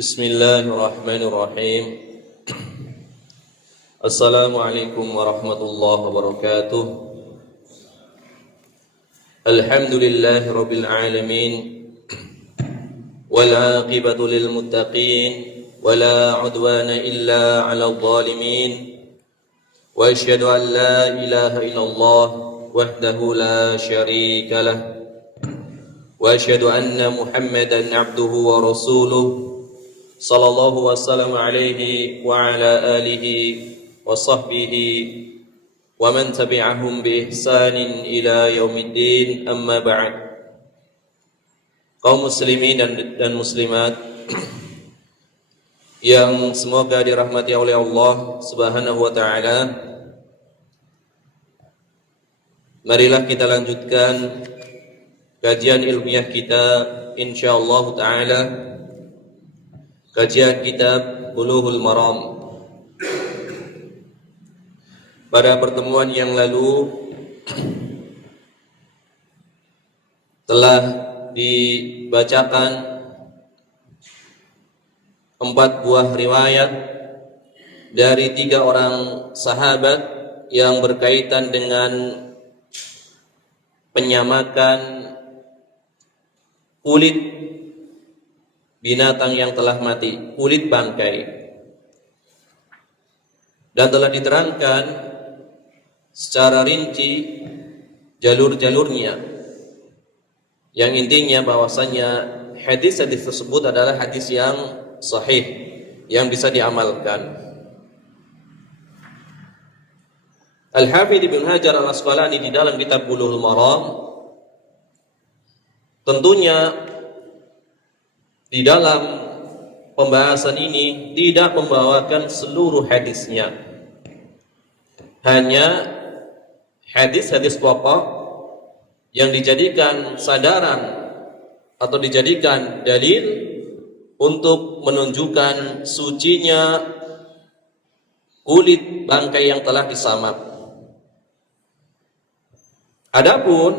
Bismillahirrahmanirrahim. Assalamualaikum warahmatullahi wabarakatuh. Alhamdulillahi rabbil alamin. Wal 'aqibatu lil muttaqin wala 'udwana illa 'alal zalimin. Wa asyhadu an la ilaha illallah wahdahu la syarika lah. Wa asyhadu anna Muhammadan 'abduhu wa rasuluh. Sallallahu wasallam alaihi wa ala alihi wa sahbihi wa man tabi'ahum bi ihsanin ila yaumiddin, amma ba'd. Kaum muslimin dan muslimat yang semoga dirahmati oleh Allah Subhanahu wa ta'ala, marilah kita lanjutkan kajian ilmiah kita insyaallah ta'ala, kajian kitab Bulughul Maram. Pada pertemuan yang lalu telah dibacakan 4 buah riwayat dari 3 orang sahabat yang berkaitan dengan penyamakan kulit binatang yang telah mati, kulit bangkai, dan telah diterangkan secara rinci jalur-jalurnya, yang intinya bahwasanya hadis-hadis tersebut adalah hadis yang sahih, yang bisa diamalkan. Al-Hafidz Ibnu Hajar Al-Asqalani di dalam kitab Bulughul Maram tentunya di dalam pembahasan ini tidak membawakan seluruh hadisnya, hanya hadis-hadis pokok yang dijadikan sadaran atau dijadikan dalil untuk menunjukkan sucinya kulit bangkai yang telah disamak. Adapun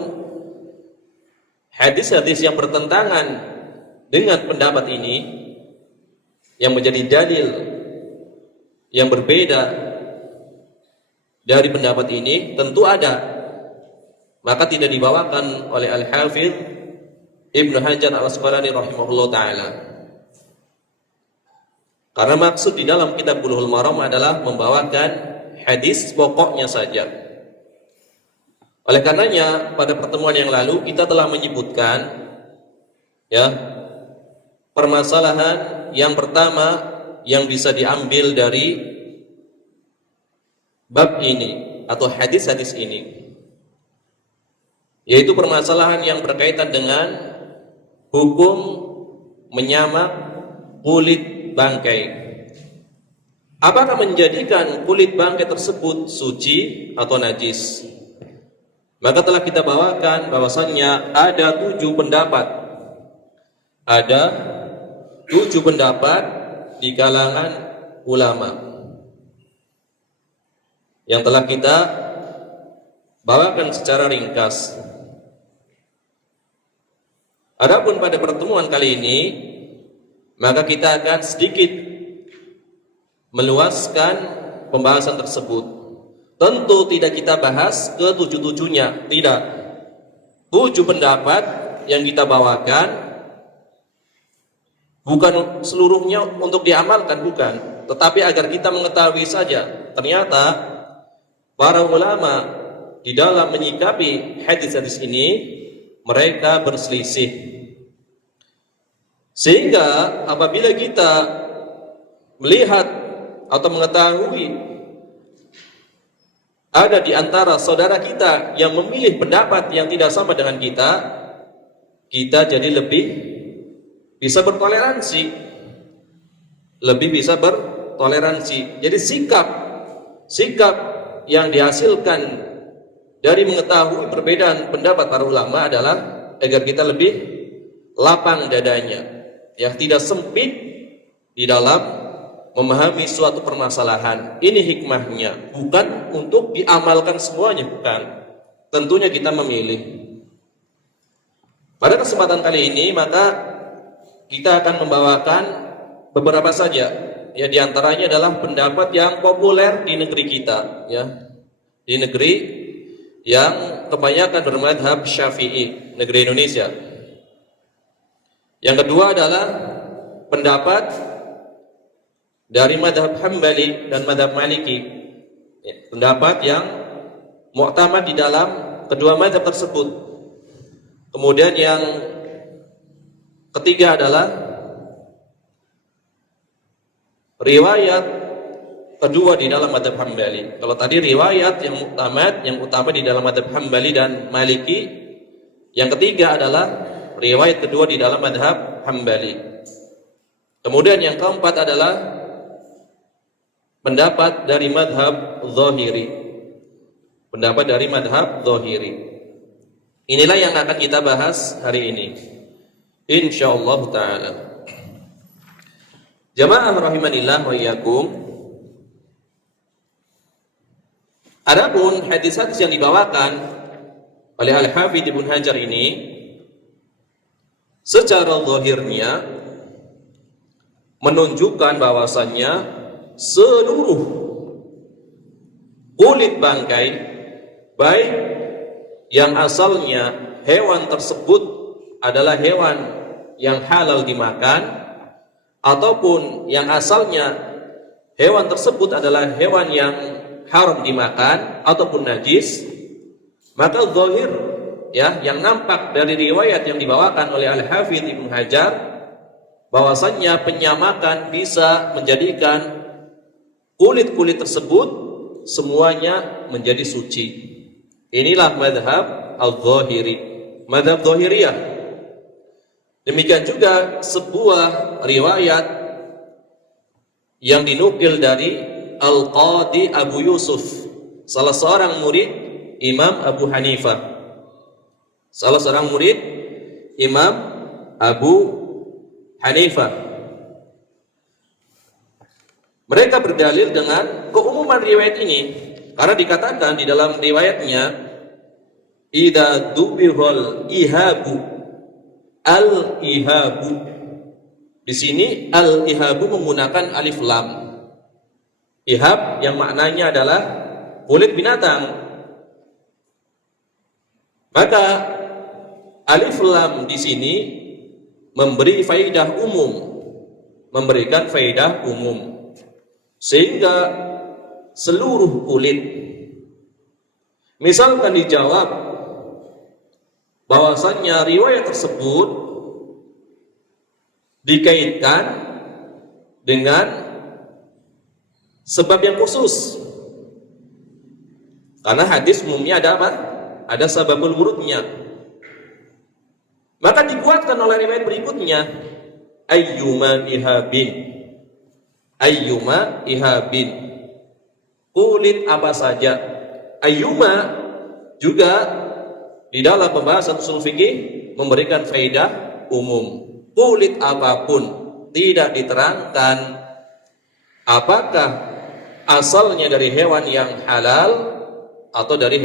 hadis-hadis yang bertentangan dengan pendapat ini, yang menjadi dalil yang berbeda dari pendapat ini, tentu ada, maka tidak dibawakan oleh Al-Hafidz Ibnu Hajar Al-Asqalani rahimahullah ta'ala, karena maksud di dalam kitab Bulughul Maram adalah membawakan hadis pokoknya saja. Oleh karenanya pada pertemuan yang lalu kita telah menyebutkan permasalahan yang pertama yang bisa diambil dari bab ini atau hadis-hadis ini, yaitu permasalahan yang berkaitan dengan hukum menyamak kulit bangkai. Apakah menjadikan kulit bangkai tersebut suci atau najis? Maka telah kita bawakan bahwasannya ada 7 pendapat. Ada 7 pendapat di kalangan ulama yang telah kita bawakan secara ringkas. Adapun pada pertemuan kali ini, maka kita akan sedikit meluaskan pembahasan tersebut. Tentu tidak kita bahas ke 7-7-nya, tidak. 7 pendapat yang kita bawakan bukan seluruhnya untuk diamalkan, bukan, tetapi agar kita mengetahui saja ternyata para ulama di dalam menyikapi hadis-hadis ini mereka berselisih, sehingga apabila kita melihat atau mengetahui ada di antara saudara kita yang memilih pendapat yang tidak sama dengan kita jadi lebih bisa bertoleransi, Jadi sikap yang dihasilkan dari mengetahui perbedaan pendapat para ulama adalah agar kita lebih lapang dadanya, tidak sempit di dalam memahami suatu permasalahan. Ini hikmahnya, bukan untuk diamalkan semuanya, bukan. Tentunya kita memilih. Pada kesempatan kali ini maka kita akan membawakan beberapa saja. Ya, diantaranya adalah pendapat yang populer di negeri kita, ya, di negeri yang kebanyakan bermadhab Syafi'i, negeri Indonesia. Yang kedua adalah pendapat dari madhab Hambali dan madhab Maliki, ya, pendapat yang mu'tamad di dalam kedua madhab tersebut. Kemudian yang ketiga adalah riwayat kedua di dalam madhab Hambali. Kalau tadi riwayat yang mu'tamad, yang utama di dalam madhab Hambali dan Maliki, yang ketiga adalah riwayat kedua di dalam madhab Hambali. Kemudian yang keempat adalah pendapat dari madhab Zahiri, pendapat dari madhab Zahiri. Inilah yang akan kita bahas hari ini, insyaallah ta'ala. Jamaah rahimanillah wa iyyakum. Adapun hadis-hadis yang dibawakan oleh Al-Hafidz Ibnu Hajar ini secara zahirnya menunjukkan bahwasannya seluruh kulit bangkai, baik yang asalnya hewan tersebut adalah hewan yang halal dimakan, ataupun yang asalnya hewan tersebut adalah hewan yang haram dimakan ataupun najis, maka zahir, ya, yang nampak dari riwayat yang dibawakan oleh Al-Hafidz Ibnu Hajar, bahwasannya penyamakan bisa menjadikan kulit-kulit tersebut semuanya menjadi suci. Inilah madhab al-Zahiri, madhab Zahiriyah. Demikian juga sebuah riwayat yang dinukil dari Al-Qadi Abu Yusuf, salah seorang murid Imam Abu Hanifah, salah seorang murid Imam Abu Hanifah. Mereka berdalil dengan keumuman riwayat ini karena dikatakan di dalam riwayatnya, idza dubihal ihabu, al-ihabu. Di sini al-ihabu menggunakan alif lam. Ihab yang maknanya adalah kulit binatang. Maka alif lam di sini memberi faidah umum, memberikan faidah umum, sehingga seluruh kulit. Misalkan dijawab bahwasannya riwayat tersebut dikaitkan dengan sebab yang khusus, karena hadis umumnya ada apa? Ada sababul wurudnya. Maka dikuatkan oleh riwayat berikutnya, ayyuma ihabin, ayyuma ihabin, kulit apa saja. Ayyuma juga di dalam pembahasan usul fikih memberikan faedah umum. Kulit apapun, tidak diterangkan apakah asalnya dari hewan yang halal atau dari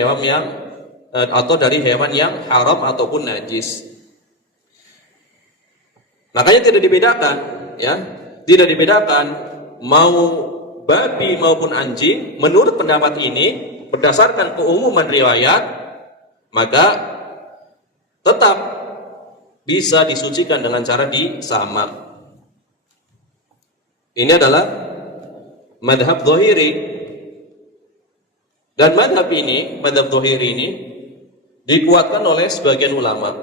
hewan yang haram ataupun najis. Makanya tidak dibedakan, ya, tidak dibedakan mau babi maupun anjing. Menurut pendapat ini, berdasarkan keumuman riwayat, maka tetap bisa disucikan dengan cara disamam. Ini adalah madhab Zahiri. Dan madhab Zahiri ini dikuatkan oleh sebagian ulama.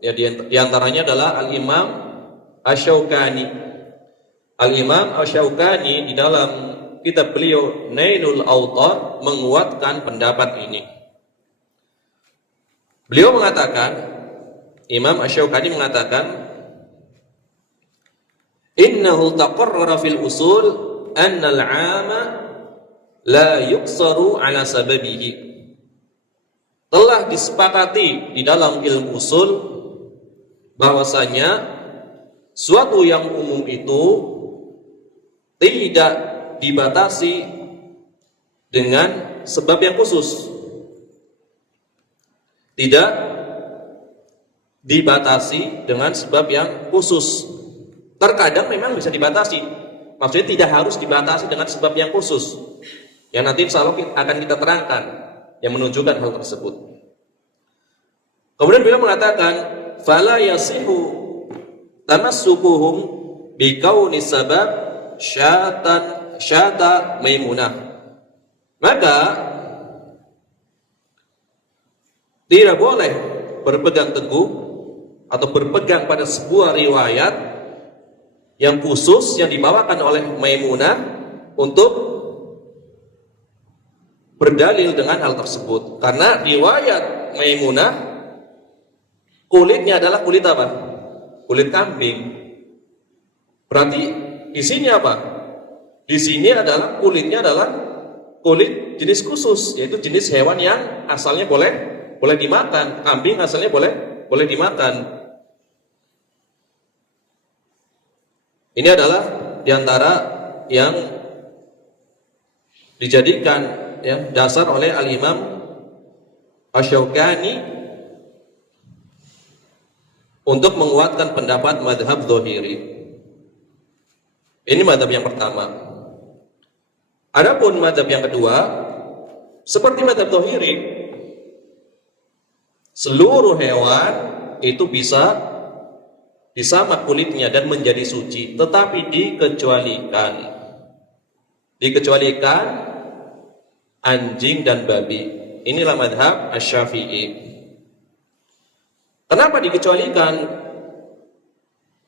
Ya, di antaranya adalah Al-Imam Asy-Syaukani. Al-Imam Asy-Syaukani di dalam kitab beliau Nailul Awtar menguatkan pendapat ini. Beliau mengatakan, Imam Asy-Syaukani mengatakan, innahu taqarrara fil usul anna al-'ama la yuksaru ala sababihi. Telah disepakati di dalam ilmu usul bahwasanya suatu yang umum itu tidak dibatasi dengan sebab yang khusus. Tidak dibatasi dengan sebab yang khusus. Terkadang memang bisa dibatasi. Maksudnya tidak harus dibatasi dengan sebab yang khusus. Yang nanti insya Allah akan kita terangkan yang menunjukkan hal tersebut. Kemudian beliau mengatakan, fala yasihu tamassukuhum bikauni sabab syata Maimunah. Maka tidak boleh berpegang teguh atau berpegang pada sebuah riwayat yang khusus yang dibawakan oleh Maimunah untuk berdalil dengan hal tersebut. Karena riwayat Maimunah kulitnya adalah kulit apa? Kulit kambing. Berarti di sini apa? Di sini adalah kulitnya adalah kulit jenis khusus, yaitu jenis hewan yang asalnya boleh dimakan. Kambing asalnya boleh dimakan. Ini adalah diantara yang dijadikan ya dasar oleh Al-Imam Asy-Syaukani untuk menguatkan pendapat madhab Dzahiri. Ini madhab yang pertama. Adapun madhab yang kedua, seperti madhab Dzahiri, seluruh hewan itu bisa disamak kulitnya dan menjadi suci, tetapi dikecualikan anjing dan babi. Inilah madhab Asy-Syafi'i. Kenapa dikecualikan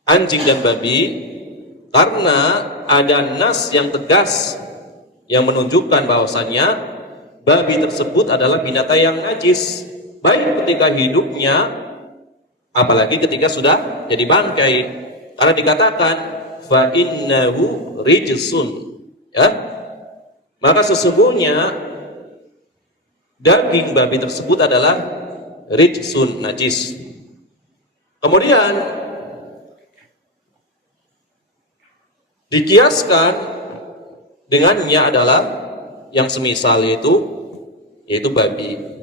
anjing dan babi? Karena ada nas yang tegas yang menunjukkan bahwasannya babi tersebut adalah binatang yang najis, baik ketika hidupnya apalagi ketika sudah jadi bangkai. Karena dikatakan fa innahu rijsun, ya, maka sesungguhnya daging babi tersebut adalah rijsun, najis. Kemudian dikiaskan dengannya adalah yang semisal yaitu babi.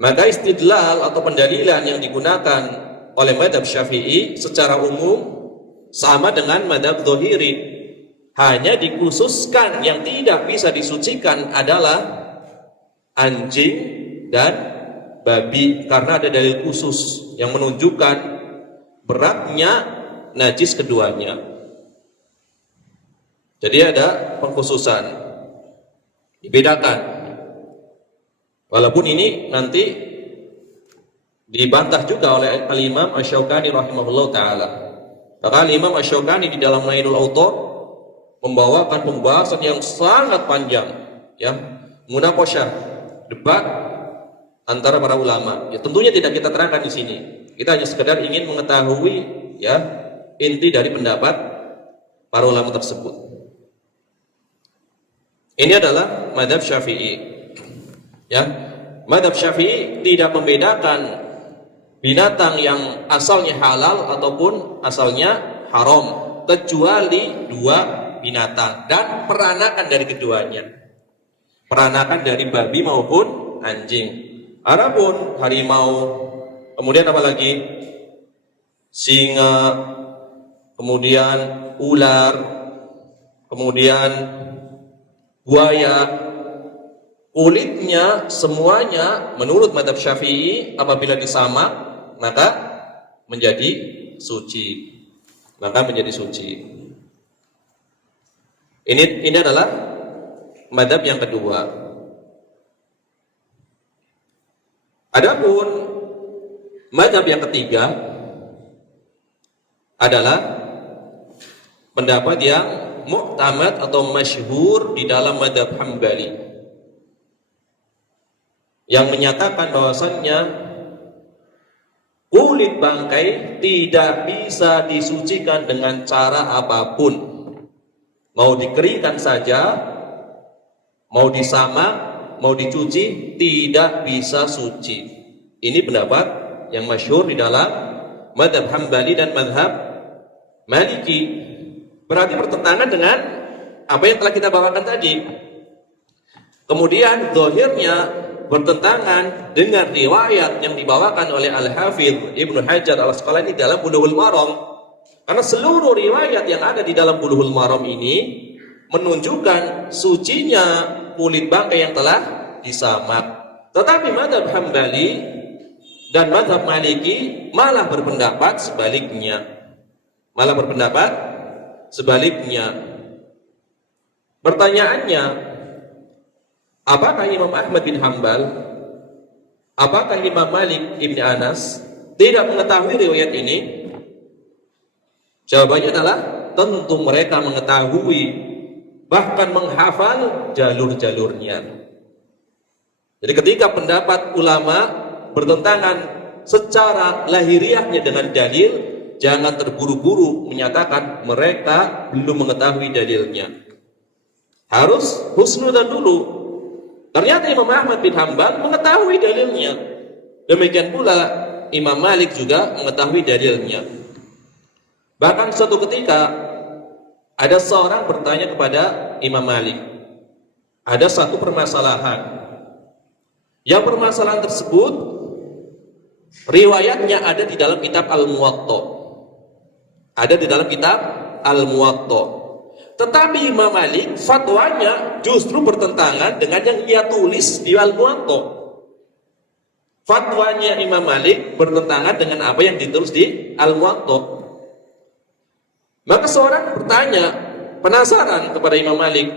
Maka istidlal atau pendalilan yang digunakan oleh madhab Syafi'i secara umum sama dengan madhab Dzahiri. Hanya dikhususkan yang tidak bisa disucikan adalah anjing dan babi, karena ada dalil khusus yang menunjukkan beratnya najis keduanya. Jadi ada pengkhususan, dibedakan. Walaupun ini nanti dibantah juga oleh Al-Imam Asy-Syaukani rahimahullah ta'ala. Maka Al-Imam Asy-Syaukani di dalam Nailul Awtar membawakan pembahasan yang sangat panjang, ya, munaqasyah, debat antara para ulama. Ya, tentunya tidak kita terangkan di sini. Kita hanya sekedar ingin mengetahui ya inti dari pendapat para ulama tersebut. Ini adalah madhab Syafi'i. Ya, madhab Syafi'i tidak membedakan binatang yang asalnya halal ataupun asalnya haram, kecuali dua binatang dan peranakan dari keduanya, peranakan dari babi maupun anjing. Adapun harimau, kemudian apa lagi, singa, kemudian ular, kemudian buaya, kulitnya semuanya menurut madhab Syafi'i apabila disamak maka menjadi suci. Ini adalah madhab yang kedua. Adapun madhab yang ketiga adalah pendapat yang mu'tamad atau masyhur di dalam madhab Hambali, yang menyatakan bahwasannya kulit bangkai tidak bisa disucikan dengan cara apapun. Mau dikeringkan saja, mau disamak, mau dicuci, tidak bisa suci. Ini pendapat yang masyhur di dalam madhab Hambali dan madhab Maliki. Berarti bertentangan dengan apa yang telah kita bawakan tadi. Kemudian zahirnya bertentangan dengan riwayat yang dibawakan oleh Al-Hafidz Ibnu Hajar Al-Asqalani dalam Bulughul Maram, Karena seluruh riwayat yang ada di dalam Bulughul Maram ini menunjukkan sucinya kulit bangkai yang telah disamak. Tetapi mazhab Hambali dan mazhab Maliki malah berpendapat sebaliknya. Pertanyaannya, apakah Imam Ahmad bin Hambal, apakah Imam Malik ibn Anas tidak mengetahui riwayat ini? Jawabannya adalah tentu mereka mengetahui, bahkan menghafal jalur-jalurnya. Jadi ketika pendapat ulama bertentangan secara lahiriahnya dengan dalil, jangan terburu-buru menyatakan mereka belum mengetahui dalilnya. Harus husnudzan dulu. Ternyata Imam Ahmad bin Hambal mengetahui dalilnya. Demikian pula Imam Malik juga mengetahui dalilnya. Bahkan suatu ketika ada seorang bertanya kepada Imam Malik. Ada satu permasalahan. Yang permasalahan tersebut riwayatnya ada di dalam kitab Al-Muwatta. Ada di dalam kitab Al-Muwatta. Tetapi Imam Malik fatwanya justru bertentangan dengan yang ia tulis di Al-Muwatta. Fatwanya Imam Malik bertentangan dengan apa yang ditulis di Al-Muwatta. Maka seorang bertanya, penasaran kepada Imam Malik.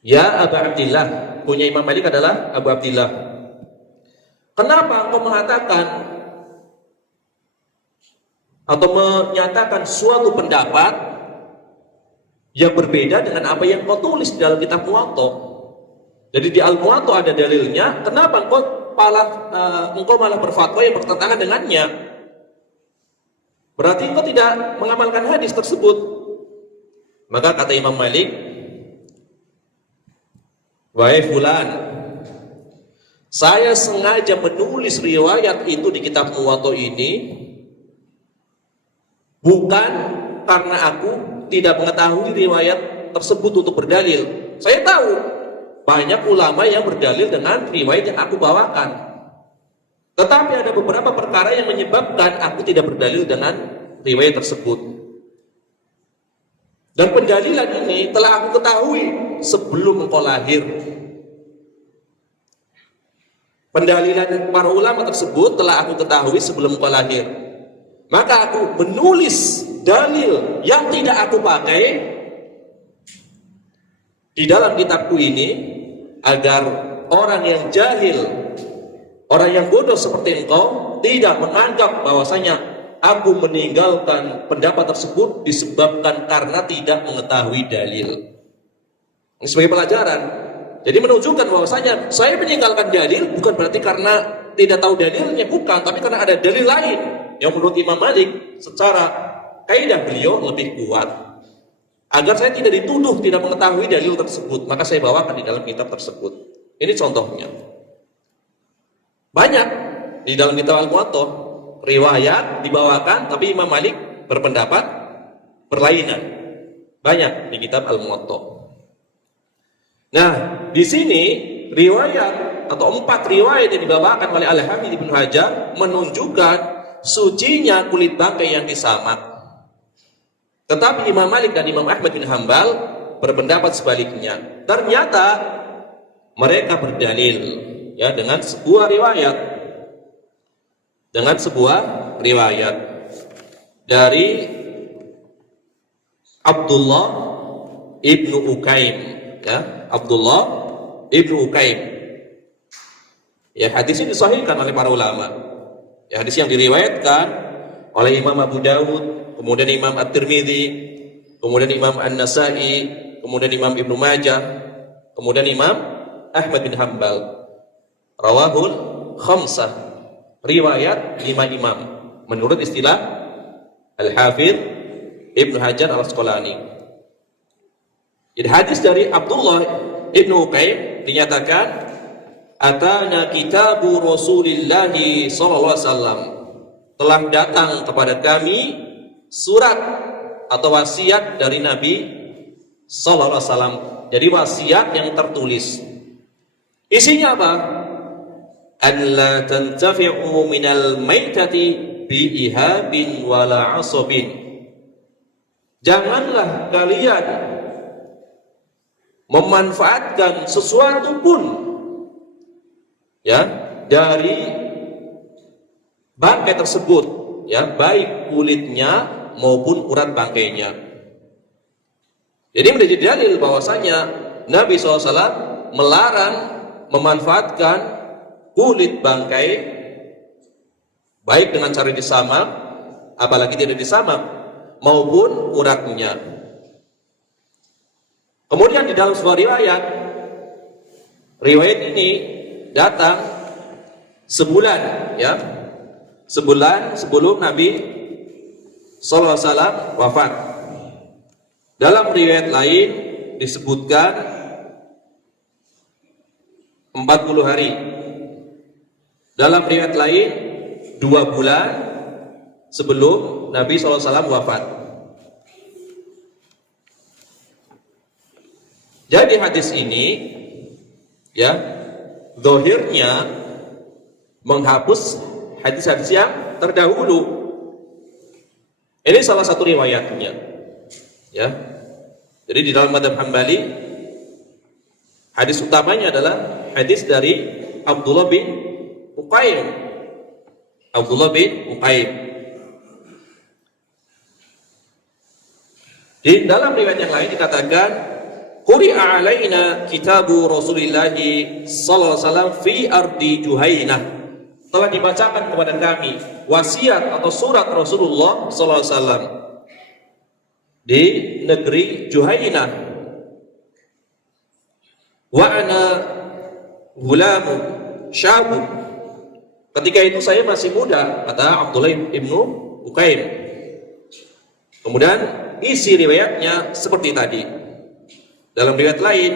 Ya Abu Abdillah, punya Imam Malik adalah Abu Abdillah. Kenapa engkau mengatakan atau menyatakan suatu pendapat yang berbeda dengan apa yang kau tulis di dalam kitab Muwatta? Jadi di Al-Muwatta ada dalilnya, kenapa engkau malah berfatwa yang bertentangan dengannya? Berarti engkau tidak mengamalkan hadis tersebut. Maka kata Imam Malik, wahai fulan, saya sengaja menulis riwayat itu di kitab Muwatta ini bukan karena aku tidak mengetahui riwayat tersebut untuk berdalil. Saya tahu banyak ulama yang berdalil dengan riwayat yang aku bawakan. Tetapi ada beberapa perkara yang menyebabkan aku tidak berdalil dengan riwayat tersebut. Dan pendalilan ini telah aku ketahui sebelum engkau lahir. Pendalilan para ulama tersebut telah aku ketahui sebelum engkau lahir. Maka aku menulis dalil yang tidak aku pakai di dalam kitabku ini agar orang yang jahil, orang yang bodoh seperti engkau tidak menganggap bahwasanya aku meninggalkan pendapat tersebut disebabkan karena tidak mengetahui dalil. Ini sebagai pelajaran. Jadi menunjukkan bahwasanya saya meninggalkan dalil bukan berarti karena tidak tahu dalilnya, bukan, tapi karena ada dalil lain yang menurut Imam Malik secara kaidah beliau lebih kuat. Agar saya tidak dituduh tidak mengetahui dalil tersebut, maka saya bawakan di dalam kitab tersebut. Ini contohnya. Banyak di dalam kitab Al-Muwatta riwayat dibawakan, tapi Imam Malik berpendapat berlainan. Banyak di kitab Al-Muwatta. Nah, di sini riwayat atau 4 riwayat yang dibawakan oleh Al-Hafidz Ibnu Hajar menunjukkan sucinya kulit bangkai yang disamak. Tetapi Imam Malik dan Imam Ahmad bin Hambal berpendapat sebaliknya. Ternyata mereka berdalil ya dengan sebuah riwayat. Dengan sebuah riwayat dari Abdullah ibnu Ukaim, ya, Abdullah ibnu Ukaim. Ya, hadis ini disahihkan oleh para ulama. Ya, hadis yang diriwayatkan oleh Imam Abu Dawud, kemudian Imam At-Tirmidzi, kemudian Imam An-Nasa'i, kemudian Imam Ibnu Majah, kemudian Imam Ahmad bin Hambal. Rawahul khamsah, riwayat 5 imam menurut istilah Al-Hafidz Ibnu Hajar Al-Asqalani. Jadi hadis dari Abdullah ibnu Ukaim dinyatakan atana kitabu Rasulillah sallallahu alaihi wasallam, telah datang kepada kami surat atau wasiat dari Nabi sallallahu alaihi wasallam. Jadi wasiat yang tertulis. Isinya apa? Alla tantafi'u minal maitati bi'ihabin wala asabin. Janganlah kalian memanfaatkan sesuatu pun ya dari bangkai tersebut, ya, baik kulitnya maupun urat bangkainya. Jadi menjadi dalil bahwasanya Nabi SAW melarang memanfaatkan kulit bangkai baik dengan cara disamak, apalagi tidak disamak, maupun uratnya. Kemudian di dalam sebuah riwayat ini datang sebulan, ya, sebulan sebelum Nabi sallallahu alaihi wasallam wafat. Dalam riwayat lain disebutkan 40 hari. Dalam riwayat lain 2 bulan sebelum Nabi sallallahu alaihi wasallam wafat. Jadi hadis ini, ya, zahirnya menghapus hadis-hadis yang terdahulu. Ini salah satu riwayatnya, ya. Jadi di dalam mazhab Hambali hadis utamanya adalah hadis dari Abdullah bin Uqaim. Abdullah bin Uqaim. Di dalam riwayat yang lain dikatakan quri'a alaina kitabu Rasulillah sallallahu alaihi wasallam fi ardi Juhainah. Telah dibacakan kepada kami wasiat atau surat Rasulullah sallallahu alaihi wasallam di negeri Juhainah. Wa ana gulamu syabu. Ketika itu saya masih muda, kata Abdullah ibnu Uqaim. Kemudian isi riwayatnya seperti tadi. Dalam riwayat lain,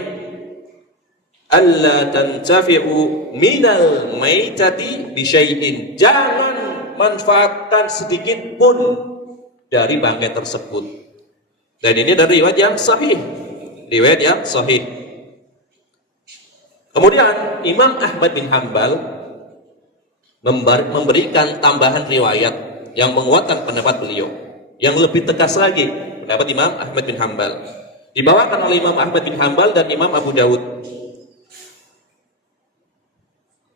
alla tantafi'u minal maitati bisyai'in. Jangan manfaatkan sedikit pun dari bangkai tersebut. Dan ini dari riwayat yang sahih. Riwayat yang sahih. Kemudian Imam Ahmad bin Hanbal memberikan tambahan riwayat yang menguatkan pendapat beliau, yang lebih tegas lagi pendapat Imam Ahmad bin Hanbal. Dibawakan oleh Imam Ahmad bin Hanbal dan Imam Abu Dawud.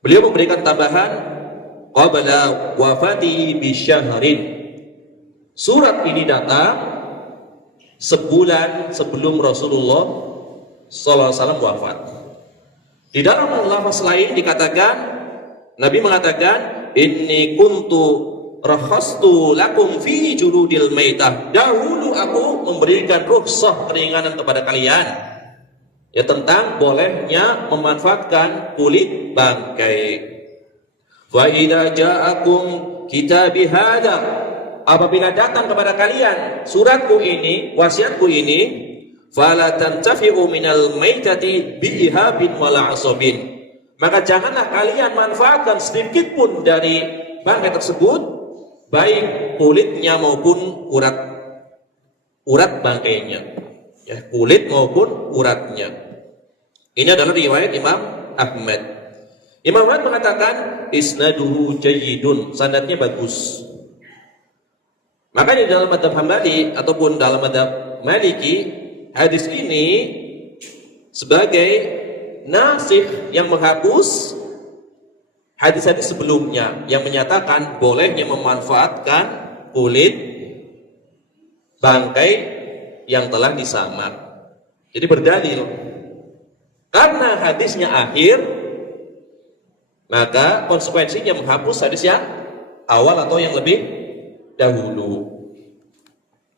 Beliau memberikan tambahan qabla wafati bisyahrin. Surat ini datang sebulan sebelum Rasulullah sallallahu alaihi wasallam wafat. Di dalam lafaz lain dikatakan, Nabi mengatakan, inni kuntu rakhastu lakum fi juludil maitah. Dahulu aku memberikan rukhsah keringanan kepada kalian, ya, tentang bolehnya memanfaatkan kulit bangkai. Fa idza ja'akum kitabi hadza, apabila datang kepada kalian suratku ini, wasiatku ini, fala tantafi'u minal maitati bi'ihabin wala asabin, maka janganlah kalian manfaatkan sedikit pun dari bangkai tersebut, baik kulitnya maupun urat bangkainya, ya, kulit maupun uratnya. Ini adalah riwayat Imam Ahmad. Imam Ahmad mengatakan isnaduhu jayyidun, sanadnya bagus. Makanya dalam mazhab Hambali ataupun dalam mazhab Maliki, hadis ini sebagai nasikh yang menghapus hadis-hadis sebelumnya yang menyatakan bolehnya memanfaatkan kulit bangkai yang telah disamak. Jadi berdalil, karena hadisnya akhir, maka konsekuensinya menghapus hadis yang awal atau yang lebih dahulu.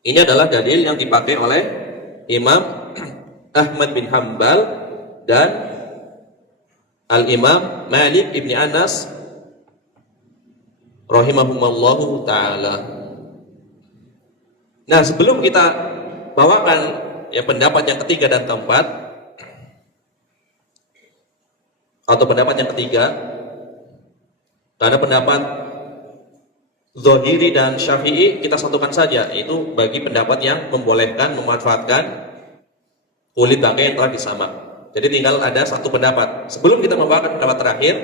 Ini adalah dalil yang dipakai oleh Imam Ahmad bin Hanbal dan Al-Imam Malik ibni Anas rahimahumallahu ta'ala. Nah, sebelum kita bawakan ya pendapat yang ketiga dan keempat, atau pendapat yang ketiga, karena pendapat Zahiri dan Syafi'i kita satukan saja, itu bagi pendapat yang membolehkan memanfaatkan kulit bangkai yang telah disamak. Jadi tinggal ada satu pendapat. Sebelum kita membawakan pendapat terakhir,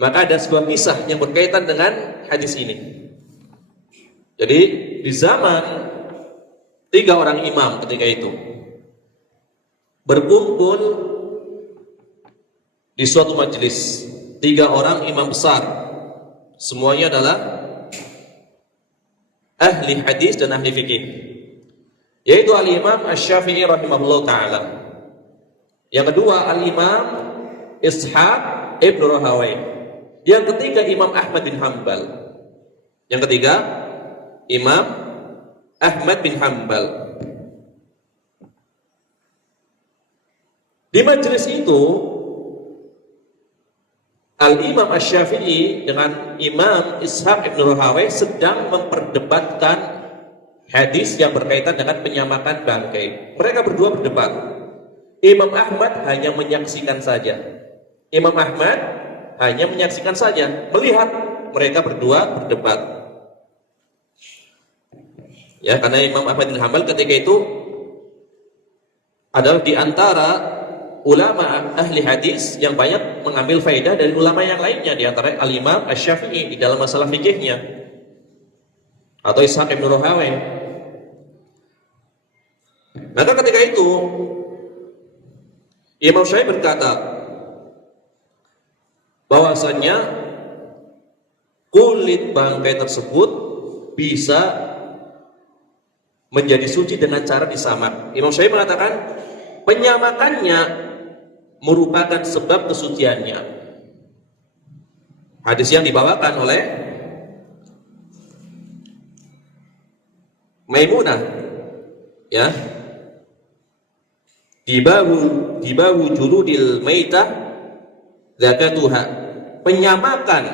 maka ada sebuah kisah yang berkaitan dengan hadis ini. Jadi di zaman 3 orang imam ketika itu berkumpul di suatu majelis, 3 orang imam besar, semuanya adalah ahli hadis dan ahli fikih, yaitu al-Imam Asy-Syafi'i rahimahullah ta'ala. Yang kedua al-Imam Ishaq ibn Rahawayh. Yang ketiga Imam Ahmad bin Hanbal. Yang ketiga Imam Ahmad bin Hanbal. Di majelis itu Al-Imam Asy-Syafi'i dengan Imam Ishaq ibn Rahawayh sedang memperdebatkan hadis yang berkaitan dengan penyamakan bangkai. Mereka berdua berdebat. Imam Ahmad hanya menyaksikan saja. Imam Ahmad hanya menyaksikan saja, melihat mereka berdua berdebat. Ya, karena Imam Ahmad bin Hanbal ketika itu adalah di antara ulama ahli hadis yang banyak mengambil faedah dari ulama yang lainnya, di antara Al-Imam Asy-Syafi'i di dalam masalah fikihnya, atau Ishaq ibn Rahawayh. Maka ketika itu Imam Syafi'i berkata bahwasannya kulit bangkai tersebut bisa menjadi suci dengan cara disamak. Imam Syafi'i mengatakan penyamakannya merupakan sebab kesuciannya. Hadis yang dibawakan oleh Maimunah, ya, dibahu juludil maitah zakatuha. Penyamakan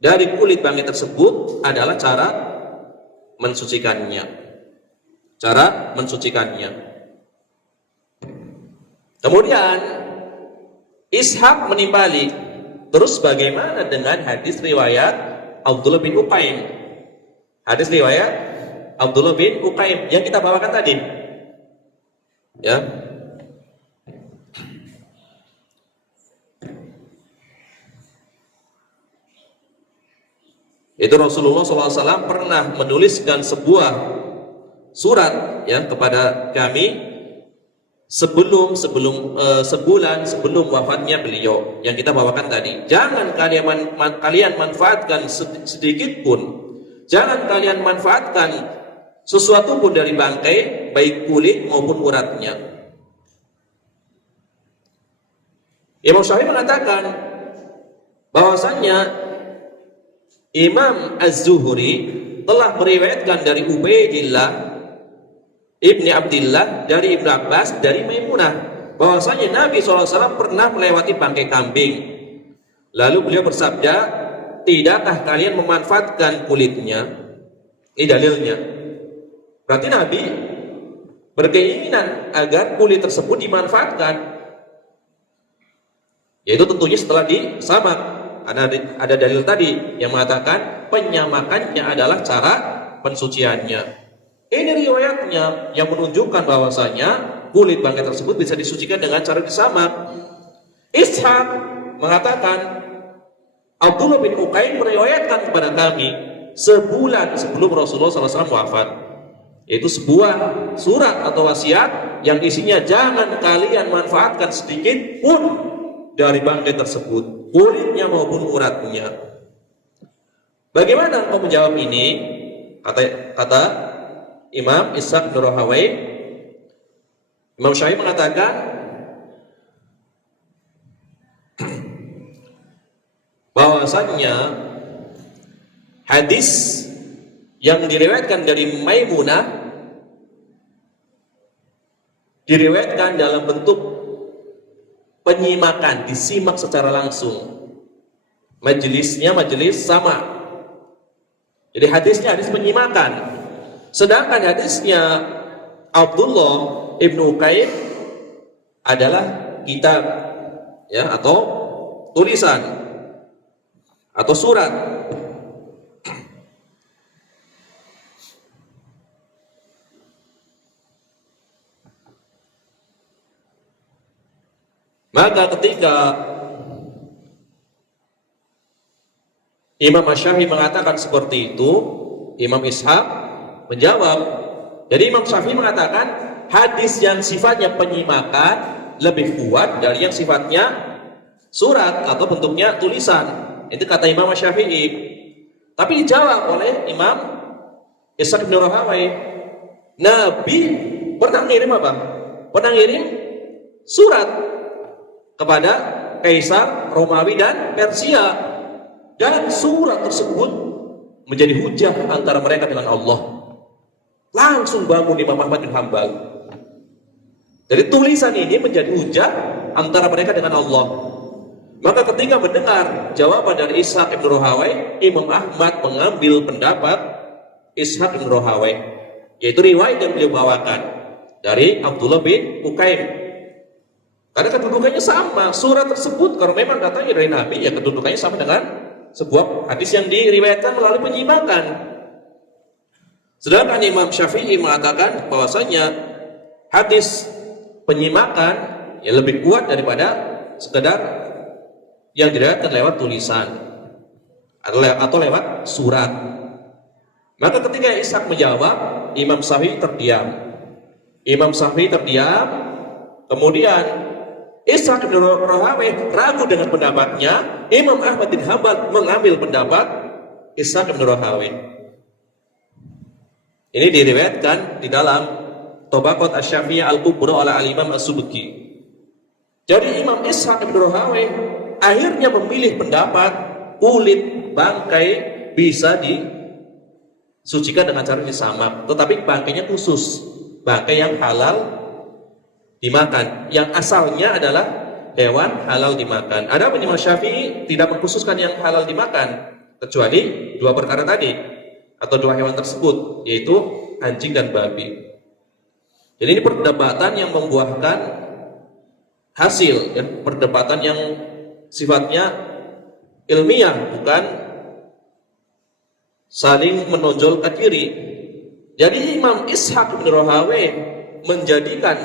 dari kulit bangkai tersebut adalah cara mensucikannya. Cara mensucikannya. Kemudian Ishaq menimbali, terus bagaimana dengan hadis riwayat Abdullah bin Uqaim? Hadis riwayat Abdullah bin Uqaim yang kita bawakan tadi. Ya. Itu Rasulullah SAW pernah menuliskan sebuah surat, ya, kepada kami sebulan sebelum wafatnya beliau, yang kita bawakan tadi. Jangan kalian manfaatkan sedikit pun, jangan kalian manfaatkan sesuatu pun dari bangkai, baik kulit maupun uratnya. Imam Syafi'i mengatakan bahwasannya Imam Az-Zuhri telah meriwayatkan dari Ubaidillah Ibni Abdillah dari Ibnu Abbas dari Maimunah bahwasanya Nabi SAW pernah melewati bangkai kambing. Lalu beliau bersabda, tidakkah kalian memanfaatkan kulitnya? Ini dalilnya. Berarti Nabi berkeinginan agar kulit tersebut dimanfaatkan, yaitu tentunya setelah disamak. Ada dalil tadi yang mengatakan penyamakannya adalah cara pensuciannya. Ini riwayatnya yang menunjukkan bahwasanya kulit bangkai tersebut bisa disucikan dengan cara disamak. Ishaq mengatakan Abdullah bin Uqaim meriwayatkan kepada kami sebulan sebelum Rasulullah SAW wafat, yaitu sebuah surat atau wasiat yang isinya jangan kalian manfaatkan sedikit pun dari bangkai tersebut, kulitnya maupun uratnya. Bagaimana engkau menjawab ini? Kata Imam Ishaq bin Rahawayh, Imam Syafi'i mengatakan bahwasannya hadis yang diriwayatkan dari Maimunah diriwayatkan dalam bentuk penyimakan, disimak secara langsung. Majelisnya majelis sama. Jadi hadisnya hadis penyimakan. Sedangkan hadisnya Abdullah ibnu Uqaim adalah kitab, ya, atau tulisan atau surat. Maka ketika Imam Asy-Syafi'i mengatakan seperti itu, Imam Ishaq menjawab. Jadi Imam Syafi'i mengatakan hadis yang sifatnya penyimakan lebih kuat dari yang sifatnya surat atau bentuknya tulisan. Itu kata Imam Syafi'i. Tapi dijawab oleh Imam Ishaq bin Rahawai, Nabi pernah ngirim apa? Pernah ngirim surat kepada Kaisar Romawi dan Persia, dan surat tersebut menjadi hujah antara mereka dengan Allah. Langsung bangun Imam Ahmad bin Hanbal. Jadi tulisan ini menjadi hujah antara mereka dengan Allah. Maka ketika mendengar jawaban dari Ishaq bin Rahawai, Imam Ahmad mengambil pendapat Ishaq bin Rahawai, yaitu riwayat yang beliau bawakan dari Abdullah bin Ukaim. Karena kedudukannya sama, surat tersebut kalau memang datangnya dari Nabi, ya kedudukannya sama dengan sebuah hadis yang diriwayatkan melalui penyimpanan. Sedangkan Imam Syafi'i mengatakan bahwasanya hadis penyimpanan ya lebih kuat daripada sekedar yang diriwayatkan lewat tulisan atau lewat surat. Maka ketika Ishaq menjawab, Imam Syafi'i terdiam. Kemudian Ishaq bin Rahawai ragu dengan pendapatnya. Imam Ahmad bin Hanbal mengambil pendapat Ishaq bin Rahawai. Ini diriwayatkan di dalam Tabaqat Asy-Syafi'iyah Al-Kubra ala Al-Imam As-Subki. Jadi Imam Ishaq bin Rahawai akhirnya memilih pendapat kulit bangkai bisa disucikan dengan cara disamak, tetapi bangkainya khusus, bangkai yang halal dimakan, yang asalnya adalah hewan halal dimakan. Adapun Imam Syafi'i tidak mengkhususkan yang halal dimakan kecuali dua perkara tadi atau dua hewan tersebut, yaitu anjing dan babi. Jadi ini perdebatan yang membuahkan hasil, ya, perdebatan yang sifatnya ilmiah, bukan saling menonjolkan diri. Jadi Imam Ishaq bin Rahawai menjadikan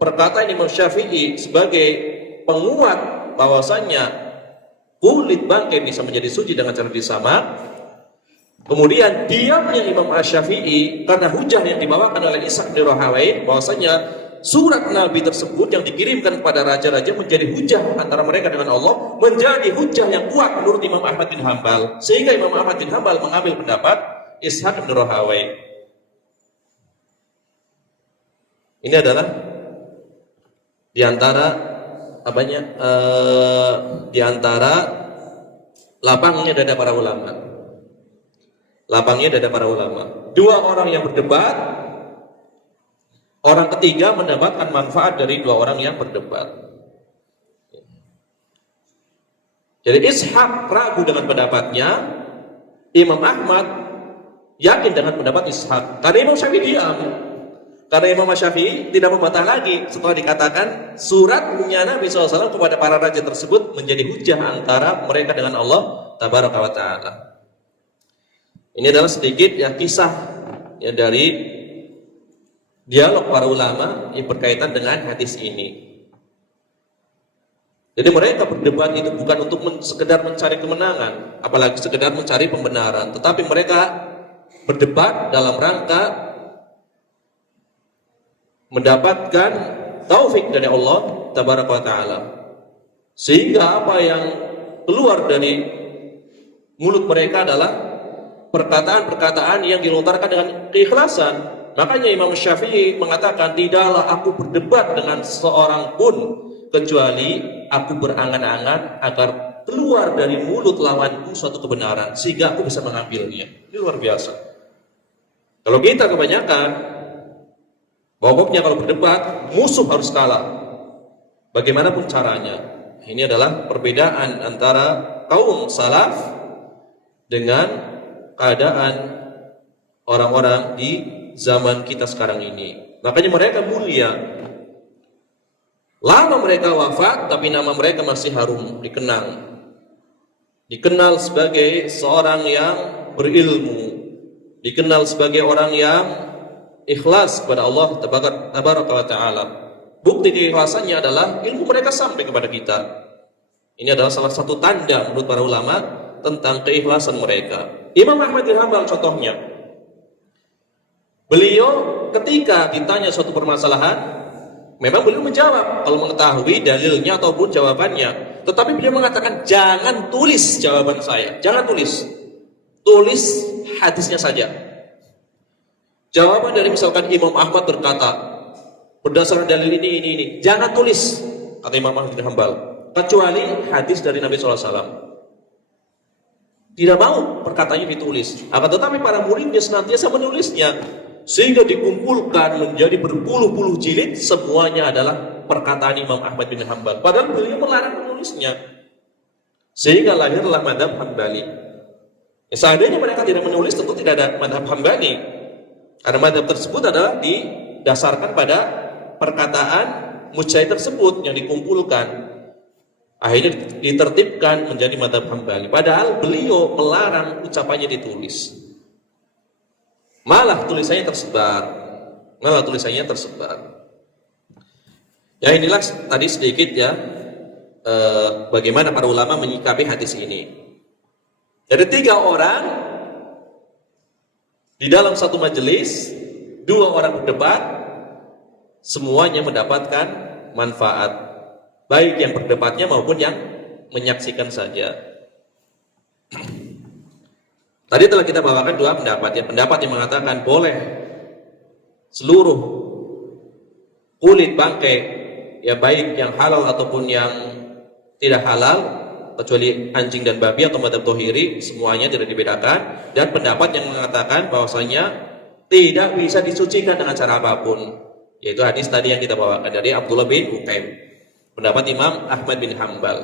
perkataan Imam Syafi'i sebagai penguat bahwasannya kulit bangkai bisa menjadi suci dengan cara disamak. Kemudian diamnya Imam Syafi'i karena hujah yang dibawakan oleh Ishaq bin Rahawai bahwasanya surat Nabi tersebut yang dikirimkan kepada raja-raja menjadi hujah antara mereka dengan Allah, menjadi hujah yang kuat menurut Imam Ahmad bin Hanbal, sehingga Imam Ahmad bin Hanbal mengambil pendapat Ishaq bin Rahawai. Ini adalah di antara lapangnya dada para ulama. Lapangnya dada para ulama. Dua orang yang berdebat, orang ketiga mendapatkan manfaat dari dua orang yang berdebat. Jadi Ishaq ragu dengan pendapatnya, Imam Ahmad yakin dengan pendapat Ishaq. Karena Imam Syafi'i diam. Karena Imam Syafi'i tidak membantah lagi setelah dikatakan suratnya Nabi SAW kepada para raja tersebut menjadi hujah antara mereka dengan Allah Tabaraka wa Ta'ala. Ini adalah sedikit ya kisah ya dari dialog para ulama yang berkaitan dengan hadis ini. Jadi mereka berdebat itu bukan untuk sekedar mencari kemenangan, apalagi sekedar mencari pembenaran, tetapi mereka berdebat dalam rangka mendapatkan taufik dari Allah Tabaraka wa Ta'ala, sehingga apa yang keluar dari mulut mereka adalah perkataan-perkataan yang dilontarkan dengan keikhlasan. Makanya Imam Syafi'i mengatakan, tidaklah aku berdebat dengan seorang pun kecuali aku berangan-angan agar keluar dari mulut lawanku suatu kebenaran sehingga aku bisa mengambilnya. Ini luar biasa. Kalau kita kebanyakan pokoknya kalau berdebat musuh harus kalah bagaimanapun caranya. Ini adalah perbedaan antara kaum salaf dengan keadaan orang-orang di zaman kita sekarang ini. Makanya mereka mulia. Lama mereka wafat, tapi nama mereka masih harum, dikenal sebagai seorang yang berilmu, dikenal sebagai orang yang ikhlas kepada Allah Tabaraka wa Ta'ala. Bukti keikhlasannya adalah ilmu mereka sampai kepada kita. Ini adalah salah satu tanda menurut para ulama tentang keikhlasan mereka. Imam Ahmad bin Hanbal contohnya, Beliau ketika ditanya suatu permasalahan, memang beliau menjawab kalau mengetahui dalilnya ataupun jawabannya. Tetapi beliau mengatakan, jangan tulis jawaban saya, jangan tulis. Tulis hadisnya saja. Jawaban dari misalkan Imam Ahmad berkata, berdasarkan dalil ini. Jangan tulis, kata Imam Ahmad bin Hanbal, kecuali hadis dari Nabi SAW. Tidak mau perkataannya ditulis. Akan tetapi para muridnya senantiasa menulisnya, sehingga dikumpulkan menjadi berpuluh-puluh jilid, semuanya adalah perkataan Imam Ahmad bin Hanbal. Padahal beliau melarang menulisnya. Sehingga lahirlah madhab Hambali. Seandainya mereka tidak menulis, tentu tidak ada madhab Hambali. Karena madhab tersebut adalah didasarkan pada perkataan mujtahid tersebut yang dikumpulkan. Akhirnya ditertibkan menjadi madhab Hambali. Padahal beliau melarang ucapannya ditulis. Malah tulisannya tersebar. Ya, inilah tadi sedikit ya bagaimana para ulama menyikapi hadis ini. Dari 3 orang di dalam satu majelis, 2 orang berdebat, semuanya mendapatkan manfaat, baik yang berdebatnya maupun yang menyaksikan saja. Tadi telah kita bawakan 2 pendapat. Ya, pendapat yang mengatakan boleh seluruh kulit bangkai, ya baik yang halal ataupun yang tidak halal, kecuali anjing dan babi atau madhab tohiri, semuanya tidak dibedakan. Dan pendapat yang mengatakan bahwasanya tidak bisa disucikan dengan cara apapun, yaitu hadis tadi yang kita bawakan dari Abdullah bin Uqaim, pendapat Imam Ahmad bin Hanbal.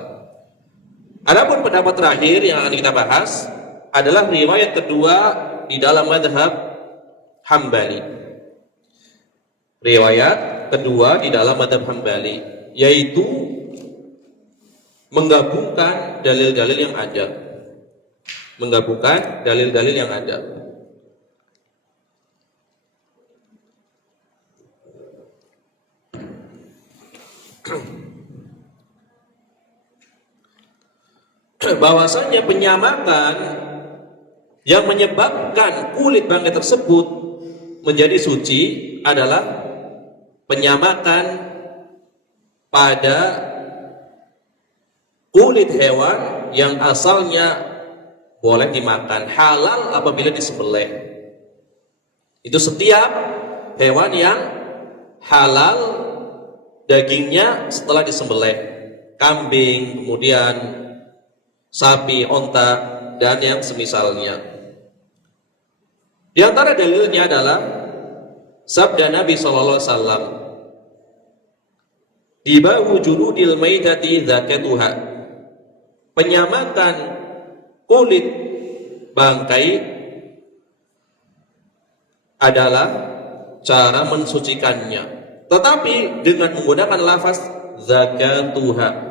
Adapun pendapat terakhir yang akan kita bahas adalah riwayat kedua di dalam madhab Hambali. Riwayat kedua di dalam madhab Hambali, yaitu menggabungkan dalil-dalil yang ada. Bahwasanya penyamakan yang menyebabkan kulit bangkai tersebut menjadi suci adalah penyamakan pada kulit hewan yang asalnya boleh dimakan, halal apabila disembelih. Itu setiap hewan yang halal dagingnya setelah disembelih, kambing, kemudian sapi, onta, dan yang semisalnya. Di antara dalilnya adalah sabda Nabi SAW, "Dibahu juludil maitati zakatuha." Penyamakan kulit bangkai adalah cara mensucikannya, tetapi dengan menggunakan lafaz zakatuha.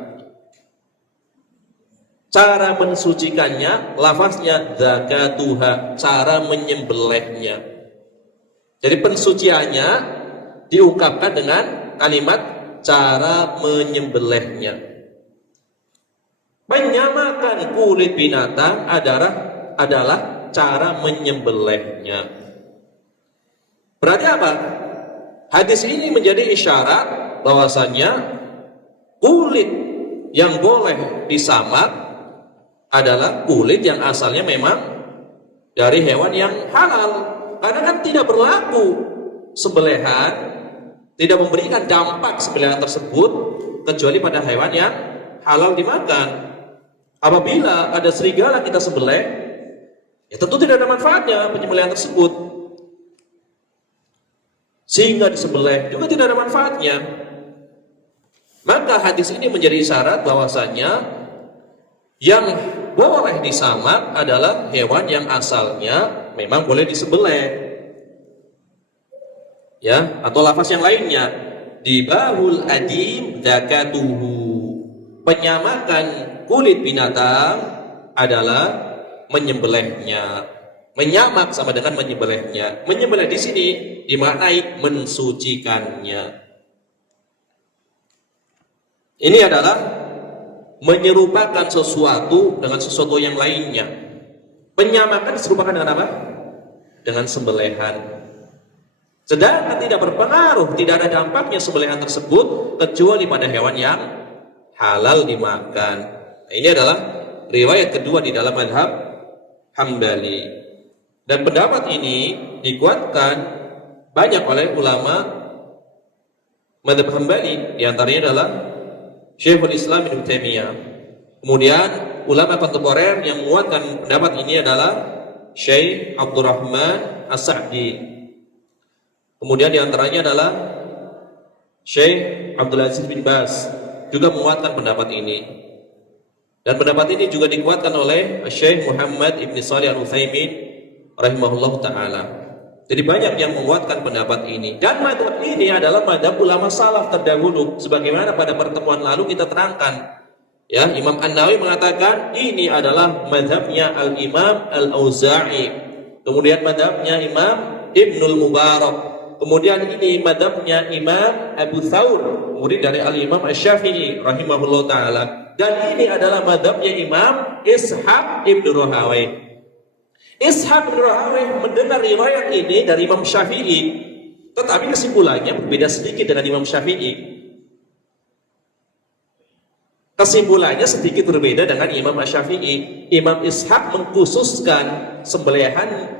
Cara mensucikannya lafaznya zakatuha, cara menyembelihnya. Jadi pensuciannya diungkapkan dengan kalimat cara menyembelihnya. Menyamakan kulit binatang adalah cara menyembelihnya. Berarti apa? Hadis ini menjadi isyarat bahwasanya kulit yang boleh disamak adalah kulit yang asalnya memang dari hewan yang halal. Karena kan tidak berlaku sembelihan, tidak memberikan dampak sembelihan tersebut kecuali pada hewan yang halal dimakan. Apabila ada serigala kita sembelih, ya tentu tidak ada manfaatnya penyembelihan tersebut. Sehingga disembelih juga tidak ada manfaatnya. Maka hadis ini menjadi isyarat bahwasanya yang boleh disamak adalah hewan yang asalnya memang boleh disembelih. Ya, atau lafaz yang lainnya, dibahul adim zakatuhu. Penyamakan kulit binatang adalah menyembelihnya. Menyamak sama dengan menyembelihnya. Menyembelih di sini dimaknai mensucikannya. Ini adalah menyerupakan sesuatu dengan sesuatu yang lainnya. Penyamakan diserupakan dengan apa? Dengan sembelihan. Sedangkan tidak berpengaruh, tidak ada dampaknya sembelihan tersebut kecuali pada hewan yang halal dimakan. Nah, ini adalah riwayat kedua di dalam mazhab Hambali. Dan pendapat ini dikuatkan banyak oleh ulama mazhab Hambali, di antaranya adalah Syekhul Islam Ibnu Taimiyah. Kemudian ulama kontemporer yang menguatkan pendapat ini adalah Syekh Abdurrahman As-Sa'di. Kemudian di antaranya adalah Syekh Abdul Aziz bin Baz juga menguatkan pendapat ini. Dan pendapat ini juga dikuatkan oleh Syekh Muhammad Ibn Shalih Al-Utsaimin rahimahullah ta'ala. Jadi banyak yang menguatkan pendapat ini. Dan madhab ini adalah madhab ulama salaf terdahulu. Sebagaimana pada pertemuan lalu kita terangkan. Ya, Imam An-Nawawi mengatakan ini adalah madhabnya Al-Imam Al-Auza'i. Kemudian madhabnya Imam Ibnul Mubarak. Kemudian ini madhabnya Imam Abu Thawr, murid dari Al-Imam Asy-Syafi'i rahimahullah ta'ala. Dan ini adalah madhabnya Imam Ishaq Ibn Rahawayh. Ishaq Ibn Rahawayh mendengar riwayat ini dari Imam Syafi'i, tetapi kesimpulannya berbeda sedikit dengan Imam Syafi'i. Kesimpulannya sedikit berbeda dengan Imam Asy-Syafi'i. Imam Ishaq mengkhususkan sembelihan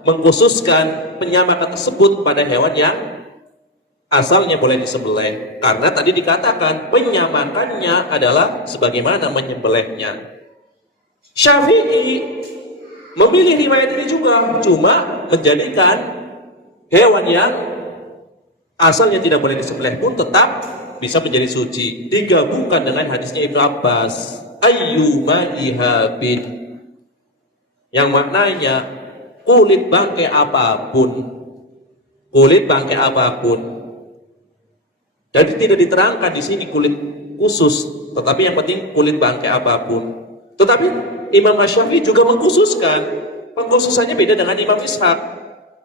mengkhususkan penyamakan tersebut pada hewan yang asalnya boleh disembelih, karena tadi dikatakan penyamakannya adalah sebagaimana menyembelihnya. Syafi'i memilih riwayat ini juga, cuma menjadikan hewan yang asalnya tidak boleh disembelih pun tetap bisa menjadi suci, digabungkan dengan hadisnya Ibnu Abbas, ayyuma ihabin, yang maknanya kulit bangkai apapun. Jadi tidak diterangkan di sini kulit khusus, tetapi yang penting kulit bangkai apapun. Tetapi Imam Asy-Syafi'i juga mengkhususkan. Pengkhususannya beda dengan Imam Ishaq.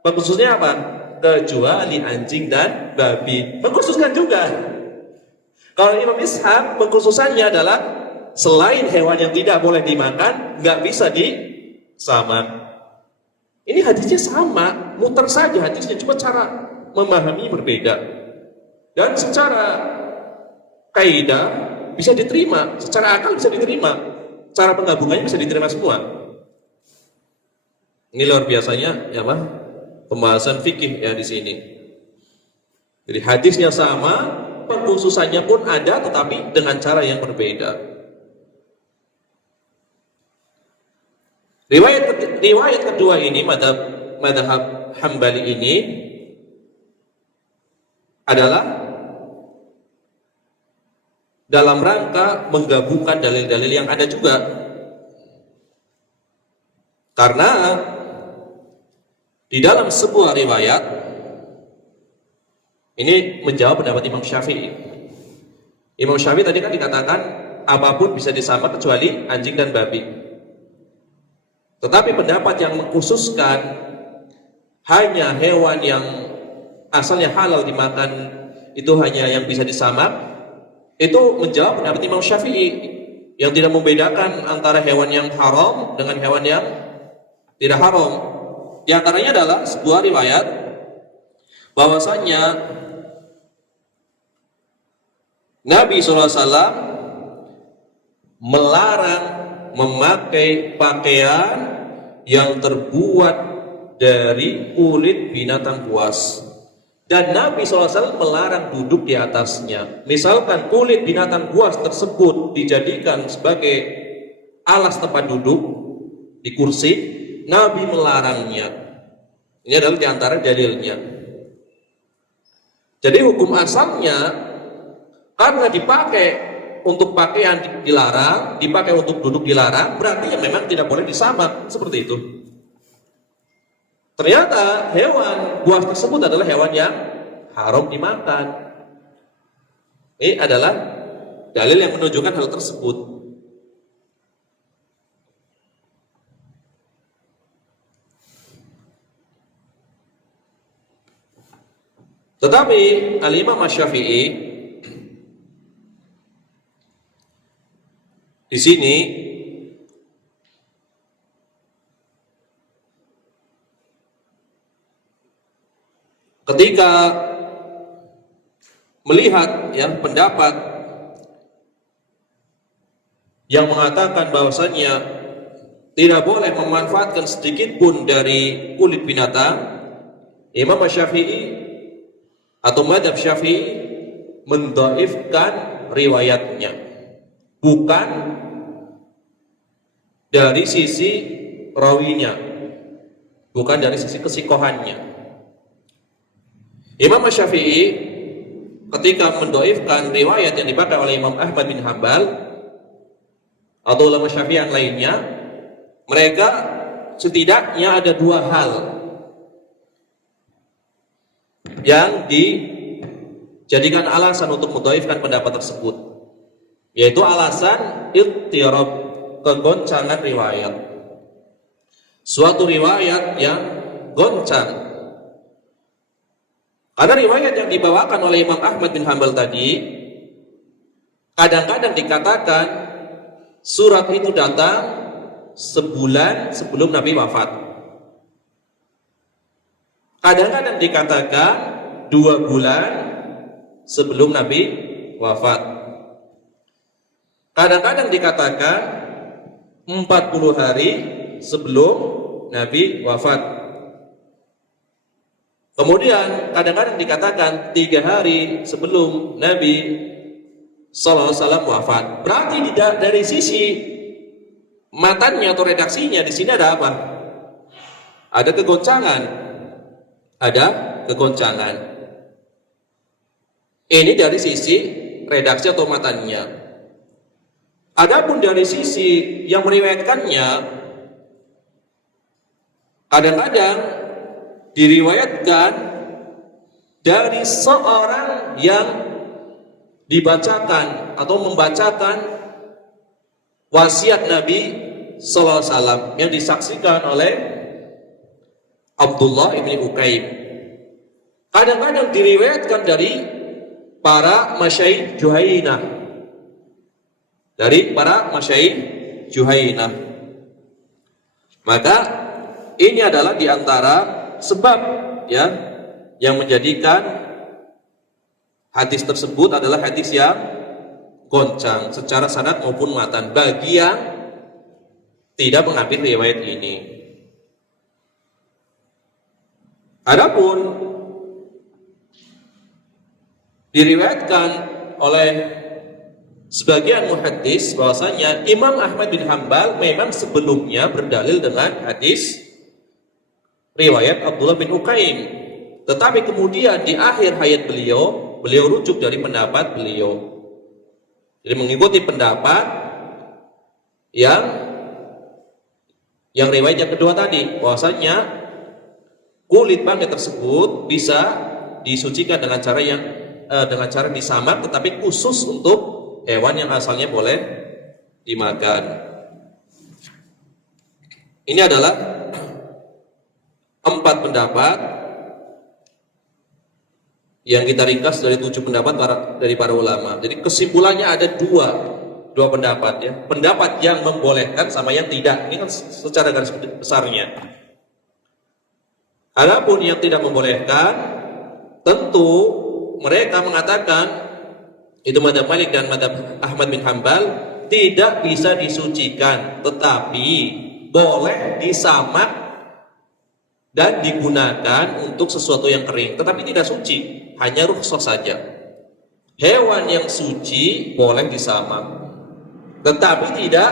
Pengkhususnya apa? Kecuali anjing dan babi. Mengkhususkan juga. Kalau Imam Ishaq, pengkhususannya adalah selain hewan yang tidak boleh dimakan, nggak bisa disamak. Ini hadisnya sama, muter saja hadisnya, cuma cara memahami berbeda. Dan secara kaidah bisa diterima, secara akal bisa diterima, cara penggabungannya bisa diterima semua. Ini luar biasanya ya Pak, pembahasan fikih ya di sini. Jadi hadisnya sama, pengkhususannya pun ada, tetapi dengan cara yang berbeda. Riwayat kedua ini, madhab Hambali ini adalah dalam rangka menggabungkan dalil-dalil yang ada juga. Karena di dalam sebuah riwayat ini menjawab pendapat Imam Syafi'i. Imam Syafi'i tadi kan dikatakan apapun bisa disamak kecuali anjing dan babi. Tetapi pendapat yang mengkhususkan hanya hewan yang asalnya halal dimakan, itu hanya yang bisa disamak, itu menjawab pendapat Imam Syafi'i yang tidak membedakan antara hewan yang haram dengan hewan yang tidak haram. Di antaranya adalah sebuah riwayat bahwasanya Nabi SAW melarang memakai pakaian yang terbuat dari kulit binatang buas, dan Nabi SAW melarang duduk di atasnya. Misalkan kulit binatang buas tersebut dijadikan sebagai alas tempat duduk di kursi, Nabi melarangnya. Ini adalah di antara dalilnya. Jadi hukum asalnya karena dipakai untuk pakaian dilarang, dipakai untuk duduk dilarang, berarti memang tidak boleh disamak, seperti itu. Ternyata hewan buas tersebut adalah hewan yang haram dimakan. Ini adalah dalil yang menunjukkan hal tersebut. Tetapi Al-Imam Asy-Syafi'i di sini ketika melihat pendapat yang mengatakan bahwasanya tidak boleh memanfaatkan sedikit pun dari kulit binatang, Imam Syafi'i atau Madzhab Syafi'i mendhaifkan riwayatnya, bukan dari sisi rawinya, bukan dari sisi kesikohannya. Imam Syafi'i ketika mendhaifkan riwayat yang dipakai oleh Imam Ahmad bin Hambal atau ulama Syafi'i yang lainnya, mereka setidaknya ada dua hal yang dijadikan alasan untuk mendhaifkan pendapat tersebut, yaitu alasan ittirab, kegoncangan riwayat. Suatu riwayat yang goncang, karena riwayat yang dibawakan oleh Imam Ahmad bin Hambal tadi kadang-kadang dikatakan surat itu datang sebulan sebelum Nabi wafat, kadang-kadang dikatakan 2 bulan sebelum Nabi wafat, kadang-kadang dikatakan 40 hari sebelum Nabi wafat, kemudian kadang-kadang dikatakan 3 hari sebelum Nabi SAW wafat. Berarti dari sisi matanya atau redaksinya di sini ada apa? Ada kegoncangan. Ada kegoncangan. Ini dari sisi redaksi atau matanya. Adapun dari sisi yang meriwayatkannya, kadang-kadang diriwayatkan dari seorang yang dibacakan atau membacakan wasiat Nabi sallallahu alaihi wasallam yang disaksikan oleh Abdullah ibni Uqaim. Kadang-kadang diriwayatkan dari para masyayikh Juhainah, dari para masyayikh Juhainah. Maka ini adalah diantara sebab yang menjadikan hadis tersebut adalah hadis yang goncang secara sanad maupun matan bagi yang tidak mengambil riwayat ini. Adapun diriwayatkan oleh sebagian muhaddis bahwasanya Imam Ahmad bin Hambal memang sebelumnya berdalil dengan hadis riwayat Abdullah bin Uqaim, tetapi kemudian di akhir hayat beliau rujuk dari pendapat beliau. Jadi mengikuti pendapat yang riwayat yang kedua tadi, bahwasanya kulit bangkai tersebut bisa disucikan dengan cara disamak, tetapi khusus untuk hewan yang asalnya boleh dimakan. Ini adalah 4 pendapat yang kita ringkas dari 7 pendapat dari para ulama. Jadi kesimpulannya ada dua pendapat, pendapat yang membolehkan sama yang tidak. Ini kan secara garis besarnya. Adapun yang tidak membolehkan, tentu mereka mengatakan itu Madzhab Malik dan Madzhab Ahmad bin Hambal tidak bisa disucikan, tetapi boleh disamak dan digunakan untuk sesuatu yang kering, tetapi tidak suci, hanya rukhsah saja. Hewan yang suci boleh disamak, tetapi tidak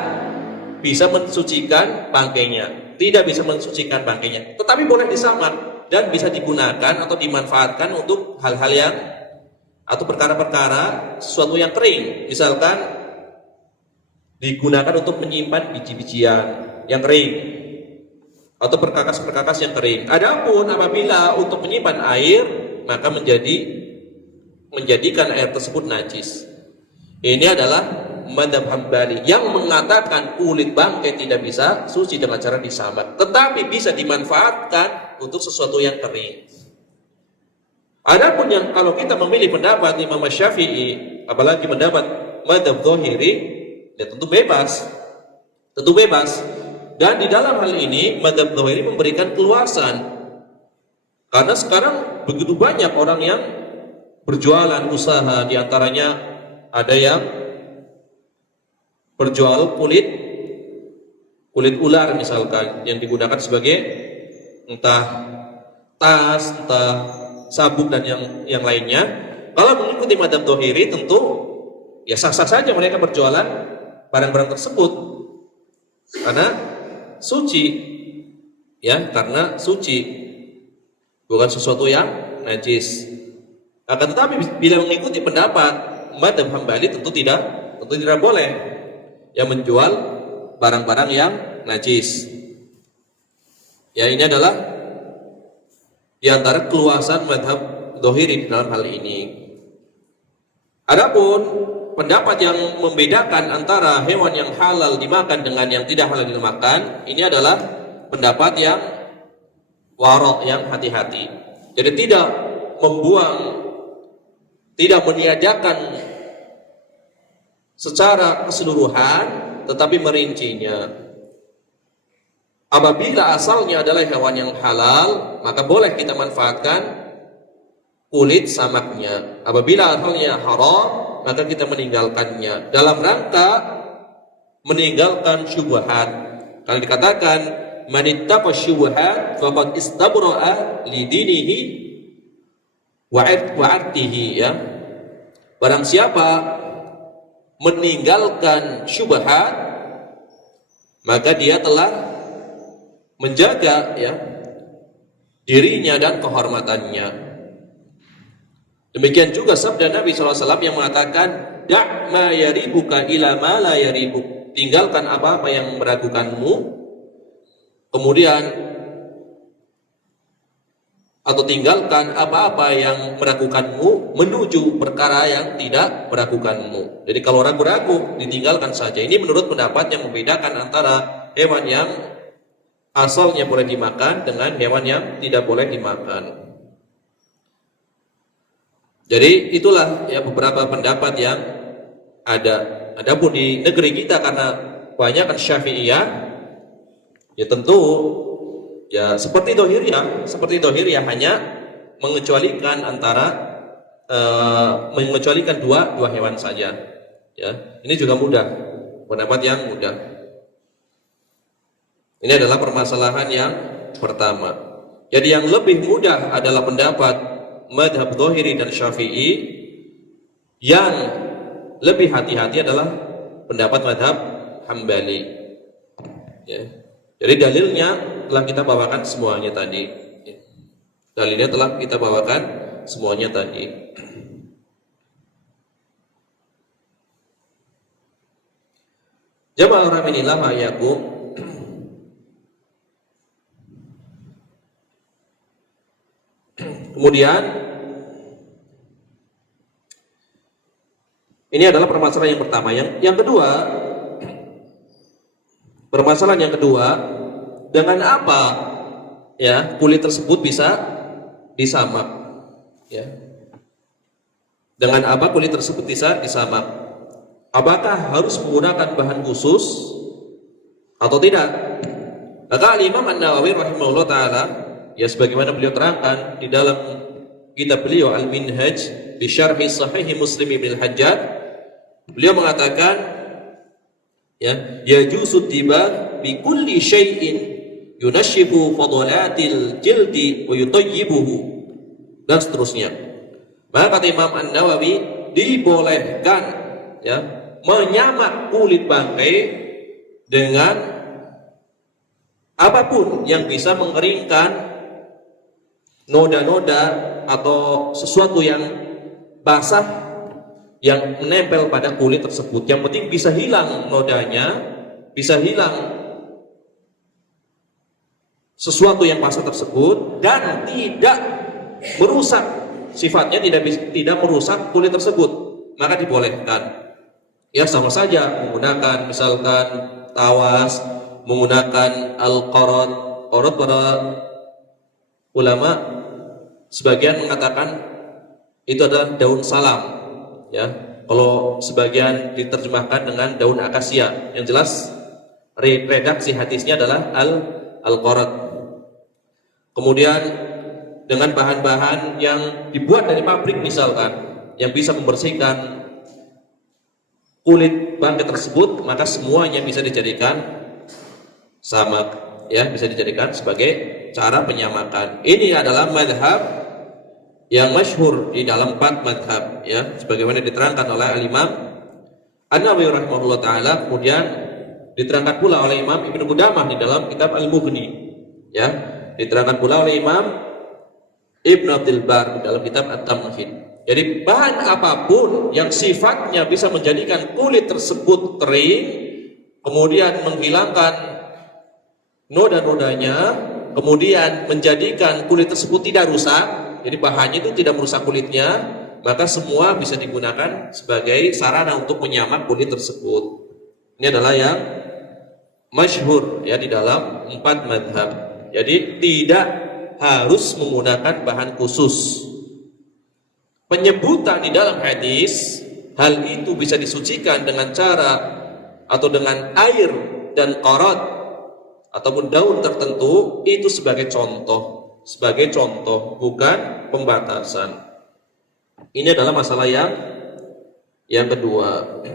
bisa mensucikan bangkainya, tetapi boleh disamak dan bisa digunakan atau dimanfaatkan untuk hal-hal yang atau perkara-perkara sesuatu yang kering, misalkan digunakan untuk menyimpan biji-bijian yang kering atau perkakas-perkakas yang kering. Adapun apabila untuk menyimpan air, maka menjadikan air tersebut najis. Ini adalah Madzhab Hambali yang mengatakan kulit bangkai tidak bisa suci dengan cara disamak, tetapi bisa dimanfaatkan untuk sesuatu yang kering. Adapun yang kalau kita memilih pendapat Imam Syafi'i, apalagi pendapat Madzhab Zahiri, ya tentu bebas. Dan di dalam hal ini Madzhab Zahiri memberikan keluasan, karena sekarang begitu banyak orang yang berjualan usaha, di antaranya ada yang berjual kulit ular misalkan, yang digunakan sebagai entah tas, entah sabuk dan yang lainnya. Kalau mengikuti madzhab Dhahiri tentu ya sah-sah saja mereka berjualan barang-barang tersebut karena suci, ya, karena suci, bukan sesuatu yang najis. Akan tetapi bila mengikuti pendapat madzhab Hambali tentu tidak boleh yang menjual barang-barang yang najis. Ya, ini adalah di antara keluasan madzhab Dhahiri di dalam hal ini. Adapun pendapat yang membedakan antara hewan yang halal dimakan dengan yang tidak halal dimakan, ini adalah pendapat yang warok, yang hati-hati. Jadi tidak membuang, tidak meniadakan secara keseluruhan, tetapi merincinya. Apabila asalnya adalah hewan yang halal, maka boleh kita manfaatkan kulit samaknya. Apabila asalnya haram, maka kita meninggalkannya dalam rangka meninggalkan syubhat. Kalau dikatakan man ittaqa syubhat faqad istabra'a li dinihi wa 'irdihi, ya. Barang siapa meninggalkan syubhat, maka dia telah menjaga, ya, dirinya dan kehormatannya. Demikian juga sabda Nabi SAW yang mengatakan, da' ma yaribuka ila ma la yaribuk. Tinggalkan apa-apa yang meragukanmu, kemudian atau tinggalkan apa-apa yang meragukanmu menuju perkara yang tidak meragukanmu. Jadi kalau ragu-ragu ditinggalkan saja. Ini menurut pendapat yang membedakan antara hewan yang asalnya boleh dimakan dengan hewan yang tidak boleh dimakan. Jadi itulah, ya, beberapa pendapat yang ada. Adapun di negeri kita karena banyak kan Syafi'iyah, ya tentu ya seperti Dhahiriyah hanya mengecualikan mengecualikan dua hewan saja. Ya, ini juga mudah, pendapat yang mudah. Ini adalah permasalahan yang pertama. Jadi yang lebih mudah adalah pendapat madzhab Dhahiri dan Syafi'i. Yang lebih hati-hati adalah pendapat madzhab Hambali. Ya. Jadi dalilnya telah kita bawakan semuanya tadi. Dalilnya telah kita bawakan semuanya tadi. Jamaah rahimahillah wa iyyakum. Kemudian ini adalah permasalahan yang pertama. Yang kedua, permasalahan yang kedua, dengan apa, ya, kulit tersebut bisa disamak, ya? Dengan apa kulit tersebut bisa disamak? Apakah harus menggunakan bahan khusus atau tidak? Maka Imam An-Nawawi rahimahullah taala, ya, sebagaimana beliau terangkan di dalam kitab beliau Al-Minhaj bi Syarhi Sahih Muslim Ibnu Al-Hajjaj, beliau mengatakan, ya, yajuzu tiba bi kulli syai'in yunashifu fadalatil jildi wa yutayyibuhu, dan seterusnya. Maka kata Imam An-Nawawi, dibolehkan, ya, menyamak kulit bangkai dengan apapun yang bisa mengeringkan noda-noda atau sesuatu yang basah yang menempel pada kulit tersebut. Yang penting bisa hilang nodanya, bisa hilang sesuatu yang basah tersebut, dan tidak merusak sifatnya, tidak merusak kulit tersebut, maka dibolehkan. Ya, sama saja menggunakan misalkan tawas, menggunakan al-qarad. Qarad, para ulama sebagian mengatakan itu adalah daun salam, ya. Kalau sebagian diterjemahkan dengan daun akasia, yang jelas redaksi hadisnya adalah al-qarad. Kemudian dengan bahan-bahan yang dibuat dari pabrik misalkan, yang bisa membersihkan kulit bangkai tersebut, maka semuanya bisa dijadikan samak, ya, bisa dijadikan sebagai cara penyamakan. Ini adalah madhab yang masyhur di dalam 4 madhab, ya, sebagaimana diterangkan oleh Al-Imam An-Nawawi rahimahullah taala, kemudian diterangkan pula oleh Imam Ibnu Qudamah di dalam kitab Al-Mughni, ya, diterangkan pula oleh Imam Ibnu Abdul Bar di dalam kitab At-Tamhid. Jadi bahan apapun yang sifatnya bisa menjadikan kulit tersebut kering, kemudian menghilangkan noda-nodanya, kemudian menjadikan kulit tersebut tidak rusak, jadi bahannya itu tidak merusak kulitnya, maka semua bisa digunakan sebagai sarana untuk menyamak kulit tersebut. Ini adalah yang masyhur, ya, di dalam 4 madhab. Jadi tidak harus menggunakan bahan khusus. Penyebutan di dalam hadis hal itu bisa disucikan dengan cara atau dengan air dan qarat ataupun daun tertentu, itu sebagai contoh, bukan pembatasan. Ini adalah masalah yang kedua.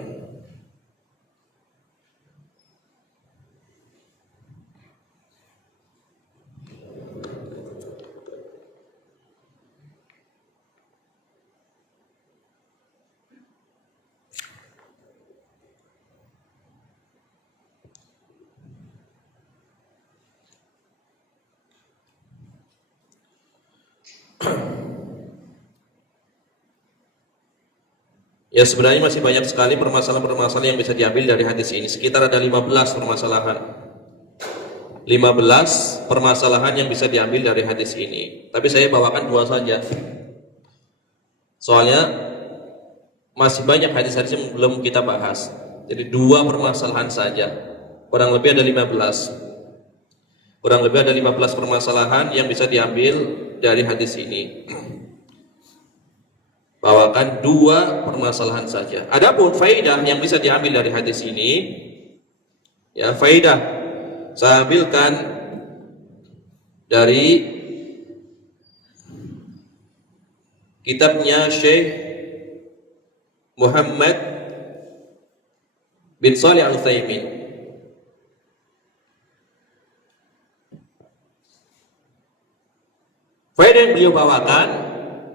Ya, sebenarnya masih banyak sekali permasalahan-permasalahan yang bisa diambil dari hadis ini. Sekitar ada 15 permasalahan. 15 permasalahan yang bisa diambil dari hadis ini. Tapi saya bawakan 2 saja. Soalnya masih banyak hadis-hadis yang belum kita bahas. Jadi 2 permasalahan saja. Kurang lebih ada 15. Kurang lebih ada 15 permasalahan yang bisa diambil dari hadis ini. Bawakan 2 permasalahan saja. Adapun faidah yang bisa diambil dari hadis ini, ya, faidah saya ambilkan dari kitabnya Syekh Muhammad bin Shalih Al-Utsaimin. Faidah yang beliau bawakan,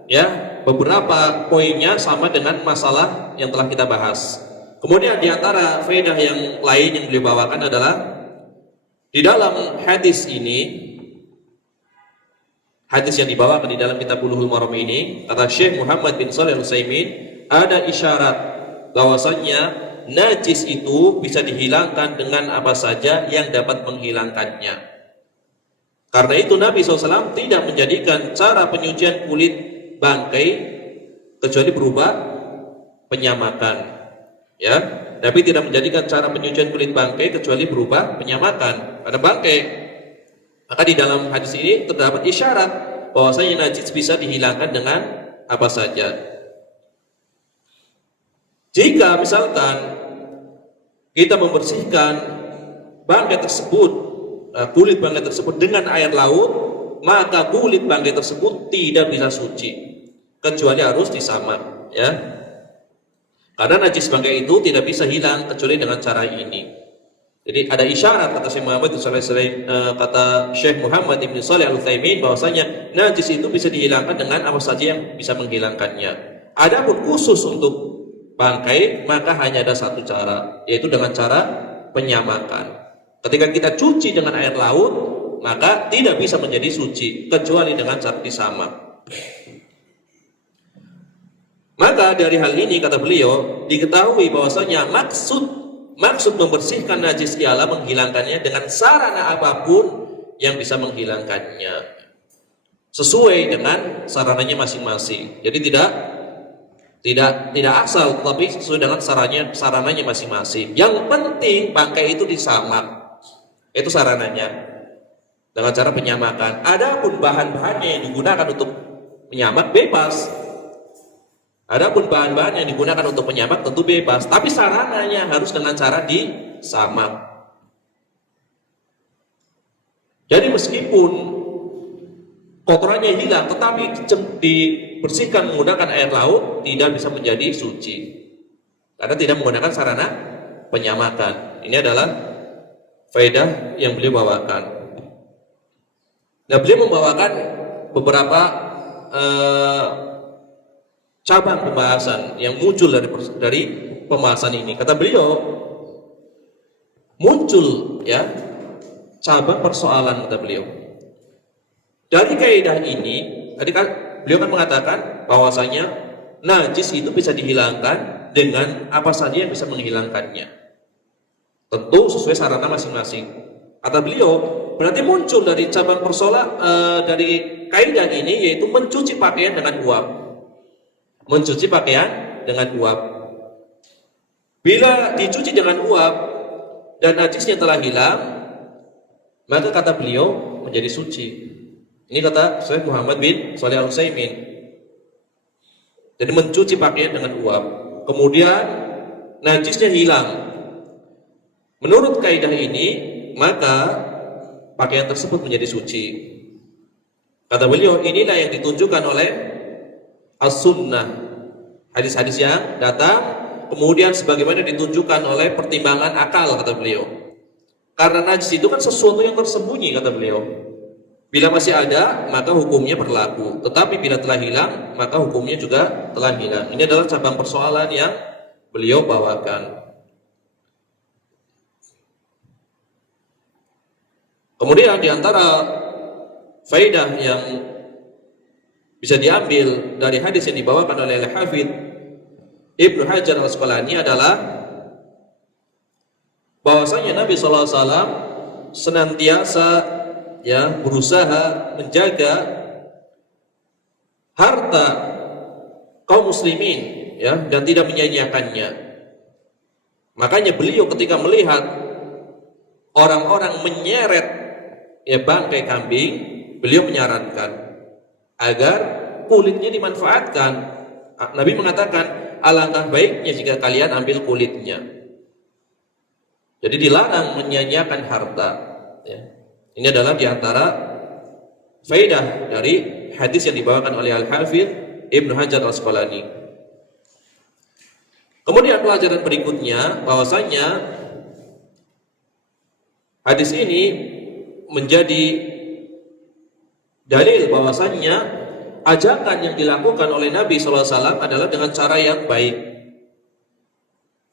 ya, beberapa poinnya sama dengan masalah yang telah kita bahas. Kemudian di antara faedah yang lain yang beliau bawakan adalah di dalam hadis ini, hadis yang dibawakan di dalam kitab Bulughul Maram ini, kata Syekh Muhammad bin Shalih Al-Utsaimin, ada isyarat bahwasanya najis itu bisa dihilangkan dengan apa saja yang dapat menghilangkannya. Karena itu Nabi SAW tidak menjadikan cara penyucian kulit bangkai kecuali berupa penyamakan, ya. Nabi tidak menjadikan cara penyucian kulit bangkai kecuali berupa penyamakan pada bangkai. Maka di dalam hadis ini terdapat isyarat bahwasanya najis bisa dihilangkan dengan apa saja. Jika misalkan kita membersihkan bangkai tersebut, kulit bangkai tersebut dengan air laut, maka kulit bangkai tersebut tidak bisa suci, kecuali harus disamak, ya. Karena najis bangkai itu tidak bisa hilang kecuali dengan cara ini. Jadi ada isyarat kata Syekh Muhammad bin Shalih Al-Utsaimin bahwasanya najis itu bisa dihilangkan dengan apa saja yang bisa menghilangkannya. Adapun khusus untuk bangkai, maka hanya ada satu cara, yaitu dengan cara penyamakan. Ketika kita cuci dengan air laut, maka tidak bisa menjadi suci kecuali dengan cara disamak. Maka dari hal ini kata beliau diketahui bahwasanya maksud membersihkan najis ialah menghilangkannya dengan sarana apapun yang bisa menghilangkannya, sesuai dengan sarananya masing-masing. Jadi tidak asal, tetapi sesuai dengan sarananya masing-masing. Yang penting bangkai itu disamak, itu sarananya dengan cara penyamakan. Adapun bahan-bahannya yang digunakan untuk menyamak bebas. Adapun bahan-bahan yang digunakan untuk penyamak tentu bebas, tapi sarananya harus dengan cara disamak. Jadi meskipun kotorannya hilang, tetapi dibersihkan menggunakan air laut, tidak bisa menjadi suci karena tidak menggunakan sarana penyamakan. Ini adalah faedah yang beliau bawakan. Nah, beliau membawakan beberapa cabang pembahasan yang muncul dari pembahasan ini. Kata beliau, muncul ya cabang persoalan, kata beliau. Dari kaidah ini, tadi kan beliau kan mengatakan bahwasanya najis itu bisa dihilangkan dengan apa saja yang bisa menghilangkannya. Tentu sesuai sarana masing-masing. Kata beliau, berarti muncul dari cabang persoalan dari kaidah ini yaitu mencuci pakaian dengan uap. Mencuci pakaian dengan uap. Bila dicuci dengan uap dan najisnya telah hilang, maka kata beliau menjadi suci. Ini kata Syekh Muhammad bin Shalih Al-Utsaimin. Jadi mencuci pakaian dengan uap, kemudian najisnya hilang. Menurut kaidah ini, maka pakaian tersebut menjadi suci. Kata beliau, inilah yang ditunjukkan oleh as-sunnah, hadis-hadis yang datang, kemudian sebagaimana ditunjukkan oleh pertimbangan akal, kata beliau. Karena najis itu kan sesuatu yang tersembunyi, kata beliau. Bila masih ada, maka hukumnya berlaku. Tetapi bila telah hilang, maka hukumnya juga telah hilang. Ini adalah cabang persoalan yang beliau bawakan. Kemudian di antara faedah yang bisa diambil dari hadis yang dibawakan oleh Al-Hafidz Ibnu Hajar Al-Asqalani adalah bahwasanya Nabi sallallahu alaihi wasallam senantiasa ya berusaha menjaga harta kaum muslimin ya dan tidak menyia-nyiakannya. Makanya beliau ketika melihat orang-orang menyeret ya bangkai kambing, beliau menyarankan agar kulitnya dimanfaatkan. Nabi mengatakan, alangkah baiknya jika kalian ambil kulitnya. Jadi dilarang menyia-nyiakan harta ya. Ini adalah diantara faedah dari hadis yang dibawakan oleh Al-Hafidz Ibnu Hajar Al-Asqalani. Kemudian pelajaran berikutnya bahwasanya hadis ini menjadi dalil bahwasanya ajakan yang dilakukan oleh Nabi SAW adalah dengan cara yang baik.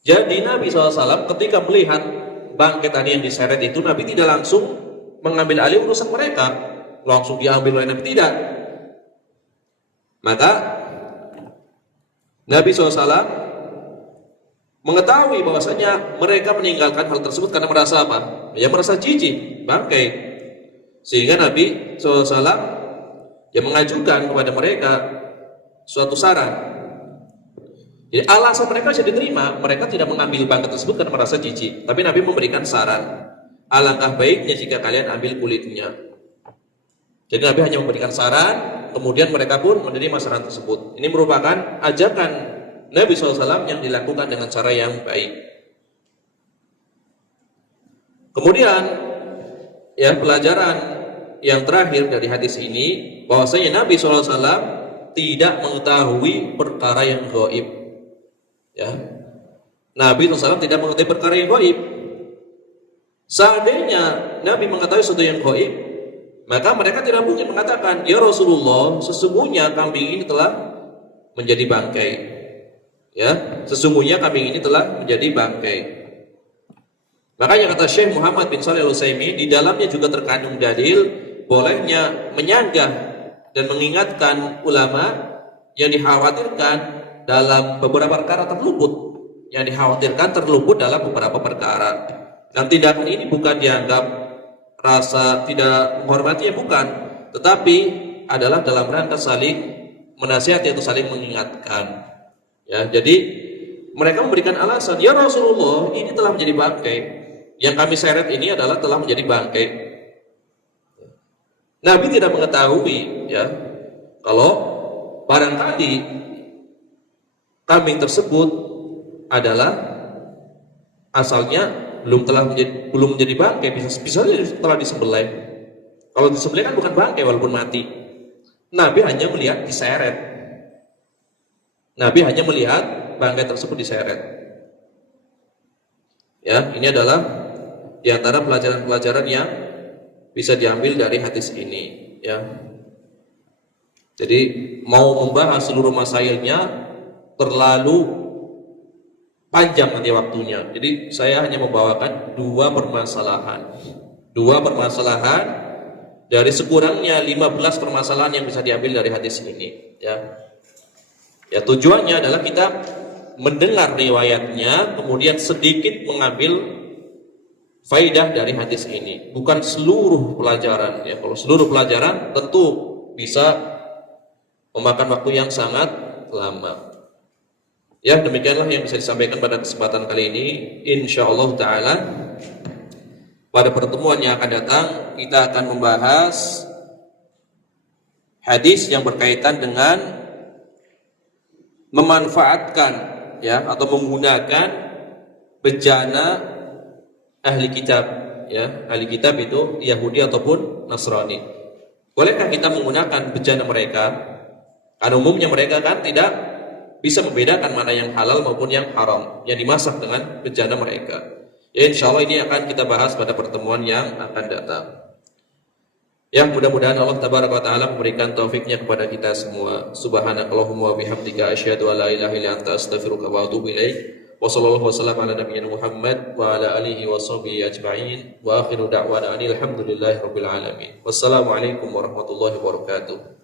Jadi Nabi SAW ketika melihat bangkai tadi yang diseret itu, Nabi tidak langsung mengambil alih urusan mereka, langsung diambil oleh Nabi, tidak. Maka Nabi SAW mengetahui bahwasanya mereka meninggalkan hal tersebut karena merasa apa? Ya merasa jijik, bangkai. Sehingga Nabi SAW yang mengajukan kepada mereka suatu saran. Jadi alasan mereka bisa diterima, mereka tidak mengambil bangkai tersebut karena merasa jijik, tapi Nabi memberikan saran. Alangkah baiknya jika kalian ambil kulitnya. Jadi Nabi hanya memberikan saran, kemudian mereka pun menerima saran tersebut. Ini merupakan ajakan Nabi SAW yang dilakukan dengan cara yang baik. Kemudian ya pelajaran yang terakhir dari hadis ini, bahwasanya Nabi SAW tidak mengetahui perkara yang gaib. Ya, Nabi SAW tidak mengetahui perkara yang gaib. Seandainya Nabi mengetahui sesuatu yang gaib, maka mereka tidak mungkin mengatakan, ya Rasulullah, sesungguhnya kambing ini telah menjadi bangkai. Ya, sesungguhnya kambing ini telah menjadi bangkai. Makanya kata Syekh Muhammad bin Shalih Al-Utsaimin, di dalamnya juga terkandung dalil bolehnya menyanggah dan mengingatkan ulama yang dikhawatirkan dalam beberapa perkara terluput, yang dikhawatirkan terluput dalam beberapa perkara. Dan tindakan ini bukan dianggap rasa tidak menghormati, ya bukan, tetapi adalah dalam rangka saling menasihati atau saling mengingatkan. Ya, jadi mereka memberikan alasan, ya Rasulullah, ini telah menjadi bangkai. Yang kami seret ini adalah telah menjadi bangkai. Nabi tidak mengetahui ya kalau barangkali kambing tersebut adalah asalnya belum menjadi bangkai, bisa telah disembelih. Kalau disembelih kan bukan bangkai walaupun mati. Nabi hanya melihat diseret. Nabi hanya melihat bangkai tersebut diseret. Ya, ini adalah di antara pelajaran-pelajaran yang bisa diambil dari hadis ini, ya. Jadi mau membahas seluruh masailnya terlalu panjang nanti waktunya. Jadi saya hanya membawakan dua permasalahan dari sekurangnya 15 permasalahan yang bisa diambil dari hadis ini, ya. Ya, tujuannya adalah kita mendengar riwayatnya, kemudian sedikit mengambil faidah dari hadis ini, bukan seluruh pelajaran, ya. Kalau seluruh pelajaran tentu bisa memakan waktu yang sangat lama. Ya, demikianlah yang bisa disampaikan pada kesempatan kali ini. Insyaallah taala pada pertemuan yang akan datang kita akan membahas hadis yang berkaitan dengan memanfaatkan, ya, atau menggunakan bejana ahli kitab, ya. Ahli kitab itu Yahudi ataupun Nasrani. Bolehkah kita menggunakan bejana mereka? Karena umumnya mereka kan tidak bisa membedakan mana yang halal maupun yang haram yang dimasak dengan bejana mereka. Ya, insyaallah ini akan kita bahas pada pertemuan yang akan datang. Ya, mudah-mudahan Allah tabaraka wa taala memberikan taufiknya kepada kita semua. Subhanakallahumma wa bihamdika asyhadu an la ilaha illa anta astaghfiruka wa atubu ilaik. Wa sallallahu wasallam ala nabiyyina Muhammad wa ala alihi wa sahbihi ajma'in. Wa akhiru da'wana alhamdulillahi rabbil alamin. Wassalamualaikum warahmatullahi wabarakatuh.